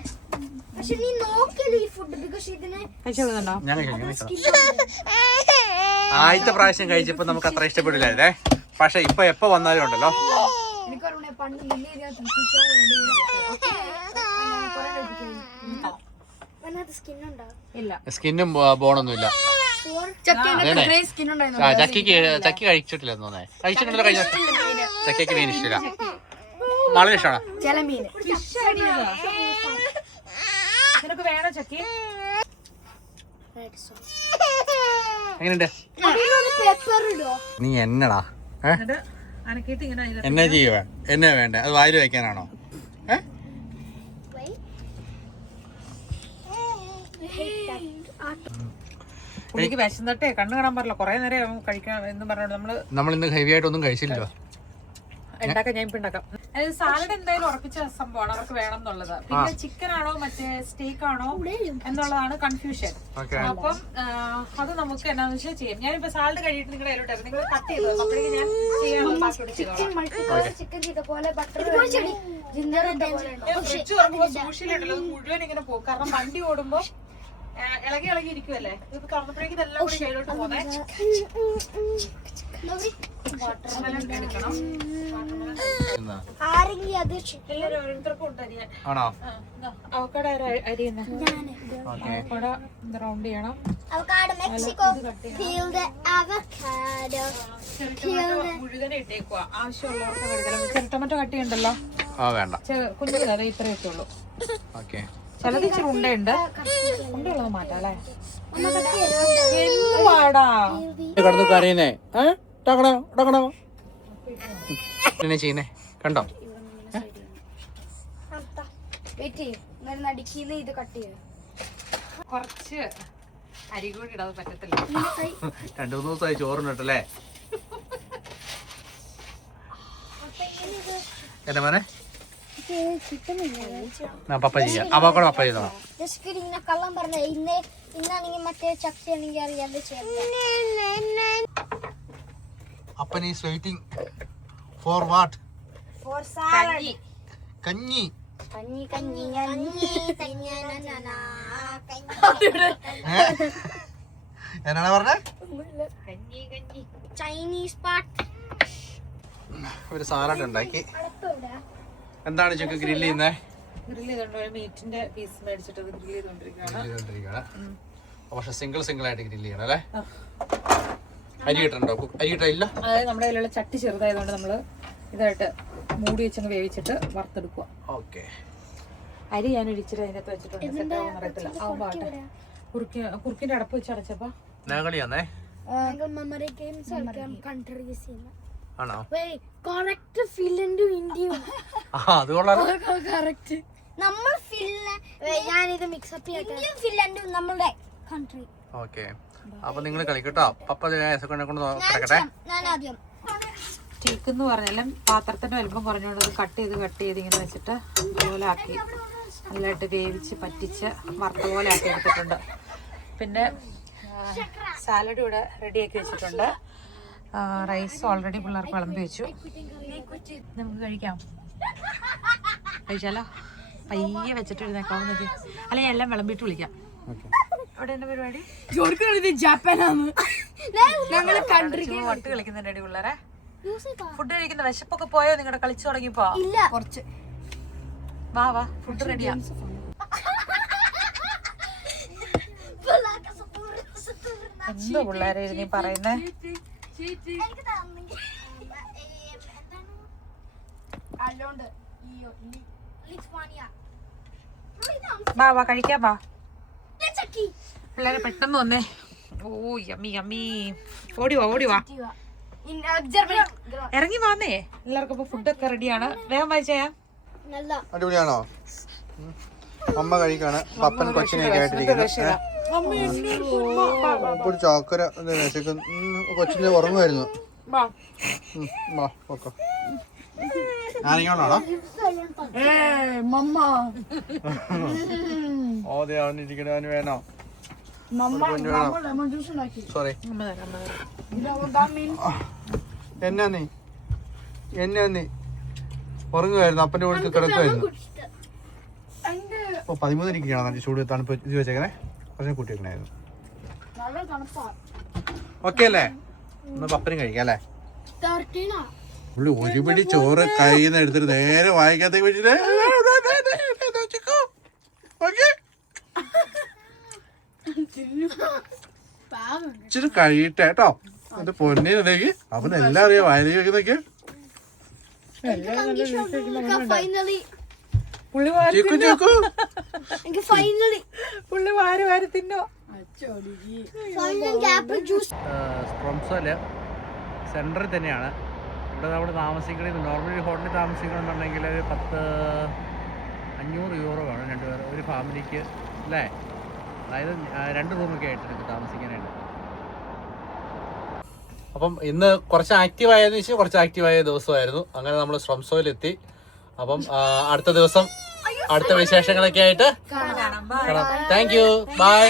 ആദ്യത്തെ പ്രാവശ്യം കഴിച്ചപ്പോ നമുക്ക് അത്ര ഇഷ്ടപ്പെടില്ലായിരുന്നേ. പക്ഷെ ഇപ്പൊ എപ്പോ വന്നാലും ഉണ്ടല്ലോ. സ്കിന്നും ബോണൊന്നും ഇല്ല. ചക്കി കഴിച്ചിട്ടില്ല തോന്നേ. കഴിച്ചിട്ടുണ്ടല്ലോ കഴിഞ്ഞ ചക്കയ്ക്ക് മീൻ ഇഷ്ടമില്ല. വളരെ ഇഷ്ടമാണ്. എങ്ങനെയുണ്ട്? നീ എന്നടാ എന്നെ ചെയ്യുവേ? എന്നെ വേണ്ടേ? അത് വായിൽ വയ്ക്കാനാണോ? പുള്ളിക്ക് വിശന്നിട്ടേ കണ്ണു കാണാൻ പാടില്ല. കൊറേ നേരം കഴിക്കാൻ എന്ന് പറഞ്ഞോണ്ട് നമ്മളിന്ന് ഹെവി ആയിട്ടൊന്നും കഴിച്ചില്ലല്ലോ. ഉണ്ടാക്കാം, ഞാൻ ഇപ്പൊ ഉണ്ടാക്കാം. സാലഡ് എന്തായാലും ഉറപ്പിച്ച സംഭവമാണ് അവർക്ക് വേണം എന്നുള്ളത്. പിന്നെ ചിക്കൻ ആണോ മറ്റേ സ്റ്റേക്ക് ആണോ എന്നുള്ളതാണ് കൺഫ്യൂഷൻ. അപ്പം അത് നമുക്ക് എന്താണെന്ന് വെച്ചാൽ ചെയ്യാം. ഞാനിപ്പോ സാലഡ് കഴിയിട്ട് നിങ്ങളുടെ കയ്യിലോട്ടായിരുന്നു. നിങ്ങൾ കട്ട് ചെയ്തോ. അപ്പോഴേക്കും ഞാൻ ചെയ്യാനുള്ള ബാക്കിയോട് സൂക്ഷിയിലുണ്ടല്ലോ മുഴുവൻ ഇങ്ങനെ പോകും. കാരണം വണ്ടി ഓടുമ്പോ ഇളകി ഇരിക്കുവല്ലേ. ഇത് തുറന്നപ്പോഴേക്കും ഇതെല്ലാം കൂടി കയ്യിലോട്ട് പോകുന്നേ. എടുക്കണം. അവക്കാടോ അരിയുന്ന അവക്കാടോ റൗണ്ട് ചെയ്യണം. മുഴുവൻ ഇട്ടേക്കുക. ആവശ്യമുള്ളവർക്ക് എടുക്കണം. ചെറു ടൊമാറ്റോ കട്ട് ചെയ്യണ്ടല്ലോ. കുഞ്ഞില്ല ഇത്രയൊക്കെ ഉള്ളൂ. ചിലത് ഇച്ചിരി ഉണ്ടയുണ്ട്. ഉണ്ടുള്ളത് മാറ്റാം അല്ലേ? ചെയ്യുന്നേ കണ്ടോ? കുറച്ച് അരി കൂടി ഇടാതെ പറ്റത്തില്ല. 2-3 ദിവസമായി ചോറിനിട്ടല്ലേ? എന്താ മോനെ? പപ്പ ചെയ്യാം. അവക്കോടെ പപ്പ ചെയ്തോ. കള്ളം പറഞ്ഞ ഇന്നാണെങ്കിൽ മറ്റേ ചക്കയാണെങ്കിൽ അറിയാതെ അപ്പൻ is waiting for what? For salad. കഞ്ഞി. എന്നാണ് പറഞ്ഞേ? ചൈനീസ് പാട്ട്. ഒരു സാലഡ് ഉണ്ടാക്കി. എന്താണ് ചിക്കൻ ഗ്രില്ല് ചെയ്യുന്നത്? ഗ്രില്ല് ചെയ്തോണ്ട് മീറ്റിന്റെ പീസ് മേടിച്ചിട്ട് ഗ്രില്ല് ചെയ്തോണ്ടിരിക്കുകയാണ്. പക്ഷെ സിംഗിൾ ആയിട്ട് ഗ്രില്ല് ചെയ്യണം അല്ലേ? അരി ഇട്ടുണ്ടോ? അരി ഇട്ടില്ല. അതായത് നമ്മുടെ കയ്യിലുള്ള ചട്ടി ചെറുതായതുകൊണ്ട് നമ്മള് ഇതായിട്ട് മൂടി വെച്ചങ്ങ് വേവിച്ചിട്ട് വറുത്തെടുക്കുക. ഓക്കെ. അരി ഞാൻ ഇടിച്ചിട്ട് അതിനകത്ത് വെച്ചിട്ടുണ്ട്. സെറ്റ് ആവുമെന്ന് അറിയത്തില്ല. ആവുമ്പോ ആട്ടെ. കുറുക്കിന്റെ അടപ്പ് വെച്ച് അടച്ചപ്പോ ഞങ്ങളിയാന്നേ. ആണോ? കറക്റ്റ് ഫിൻലൻഡും ഇന്ത്യയും. നമ്മൾ ഞാനിത് മിക്സപ്പ് ചെയ്യാം. ഫിൻലൻഡും നമ്മളുടെ കൺട്രി. ഓക്കെ. അപ്പൊ നിങ്ങൾ കളിക്കട്ടോ. പപ്പ കിടക്കട്ടെ. ഞാൻ ആദ്യം സ്റ്റേക്ക് എന്ന് പറഞ്ഞാലും പാത്രത്തിന്റെ വലിപ്പം കുറഞ്ഞുകൊണ്ട് കട്ട് ചെയ്ത് ഇങ്ങനെ വെച്ചിട്ട് അതുപോലെ ആക്കി നല്ലതായിട്ട് വേവിച്ച് പറ്റിച്ച് വറുത്ത പോലെ ആക്കി എടുത്തിട്ടുണ്ട്. പിന്നെ സാലഡ് ഇവിടെ റെഡിയാക്കി വെച്ചിട്ടുണ്ട്. റൈസ് ഓൾറെഡി പിള്ളേർക്ക് വിളമ്പി വെച്ചു. നമുക്ക് കഴിക്കാം. കഴിച്ചാലോ? പയ്യെ വെച്ചിട്ട് എഴുന്നേക്കാവും നോക്കി. അല്ലെങ്കിൽ എല്ലാം വിളമ്പിട്ട് വിളിക്കാം. അവിടെ എന്റെ പരിപാടി ജപ്പാനാണ് ഞങ്ങള് കൺട്രി വട്ട് കളിക്കുന്നുണ്ട് അടി പിള്ളേരെ. ഫുഡ് കഴിക്കുന്ന വിശപ്പൊക്കെ പോയോ നിങ്ങളുടെ കളിച്ചു തുടങ്ങിയപ്പോ? ഇല്ല കുറച്ച്. വാ വാ ഫുഡ് റെഡിയാ. എന്തോ പിള്ളേരെ നീ പറയുന്നേ? വാ വാ കഴിക്കാം വാ പിള്ളേരെ പെട്ടെന്ന് വന്നേ. ഓ യമ്മി യമ്മി. ഓടി വാ ഓടി വാ ഇറങ്ങി വന്നേ. എല്ലാവർക്കും ഇപ്പൊ ഫുഡൊക്കെ റെഡിയാണ്. വേഗം വായിച്ചാ. അടിപൊളിയാണോ? അമ്മ കഴിക്കാണ്. പപ്പൻ കൊച്ചിനെയൊക്കെ ആയിട്ടിരിക്കുന്നു. ഒരു ചോക്കര കൊച്ചിന്റെ ഉറങ്ങുമായിരുന്നു. ഞാനിങ്ങോട്ടാണോ? ഓതെ അവനിരിക്കണവന് വേണോ? സോറി എന്നാ നീ ഉറങ്ങുമായിരുന്നു. അപ്പന്റെ കൂടെ കിടക്കുമായിരുന്നു. ഓ 13 ഡിഗ്രിയാണോ ചൂട്? തണുപ്പ് ഇത് വെച്ചേക്കണേ. കുറച്ച് കൂട്ടി വെക്കണായിരുന്നു. ഓക്കെ അല്ലേ? ഒന്ന് പപ്പനും കഴിക്കാം അല്ലേ? പുള്ളി ഒരു പിടി ചോറ് കയ്യിൽ നിന്ന് എടുത്തിട്ട് നേരെ വായിക്കാത്തേക്ക് വെച്ചിട്ട് ഇച്ചിരി കഴിയട്ടെ കേട്ടോ. എന്റെ പൊന്നിലേക്ക് അവനെല്ലാം അറിയാം വായന വെക്കുന്നൊക്കെ. പുള്ളി വാരി വാരി തിന്നോ. സ്ട്രോംസോല് സെൻറ്ററിൽ തന്നെയാണ്. ഇവിടെ നമ്മൾ താമസിക്കണമെങ്കിൽ നോർമലി ഹോട്ടലിൽ താമസിക്കണമെന്നുണ്ടെങ്കിൽ ഒരു 500 യൂറോ വേണം രണ്ടുപേർ ഒരു ഫാമിലിക്ക് അല്ലേ? അതായത് 2 റൂമൊക്കെ ആയിട്ട് എനിക്ക് താമസിക്കാനായിട്ട്. അപ്പം ഇന്ന് കുറച്ച് ആക്റ്റീവായതെന്ന് വെച്ചാൽ കുറച്ച് ആക്റ്റീവായ ദിവസമായിരുന്നു. അങ്ങനെ നമ്മൾ സ്ട്രോംസോയിലെത്തി. അപ്പം അടുത്ത ദിവസം അടുത്ത വിശേഷങ്ങളൊക്കെ ആയിട്ട് കാണാം. Thank you. ബൈ.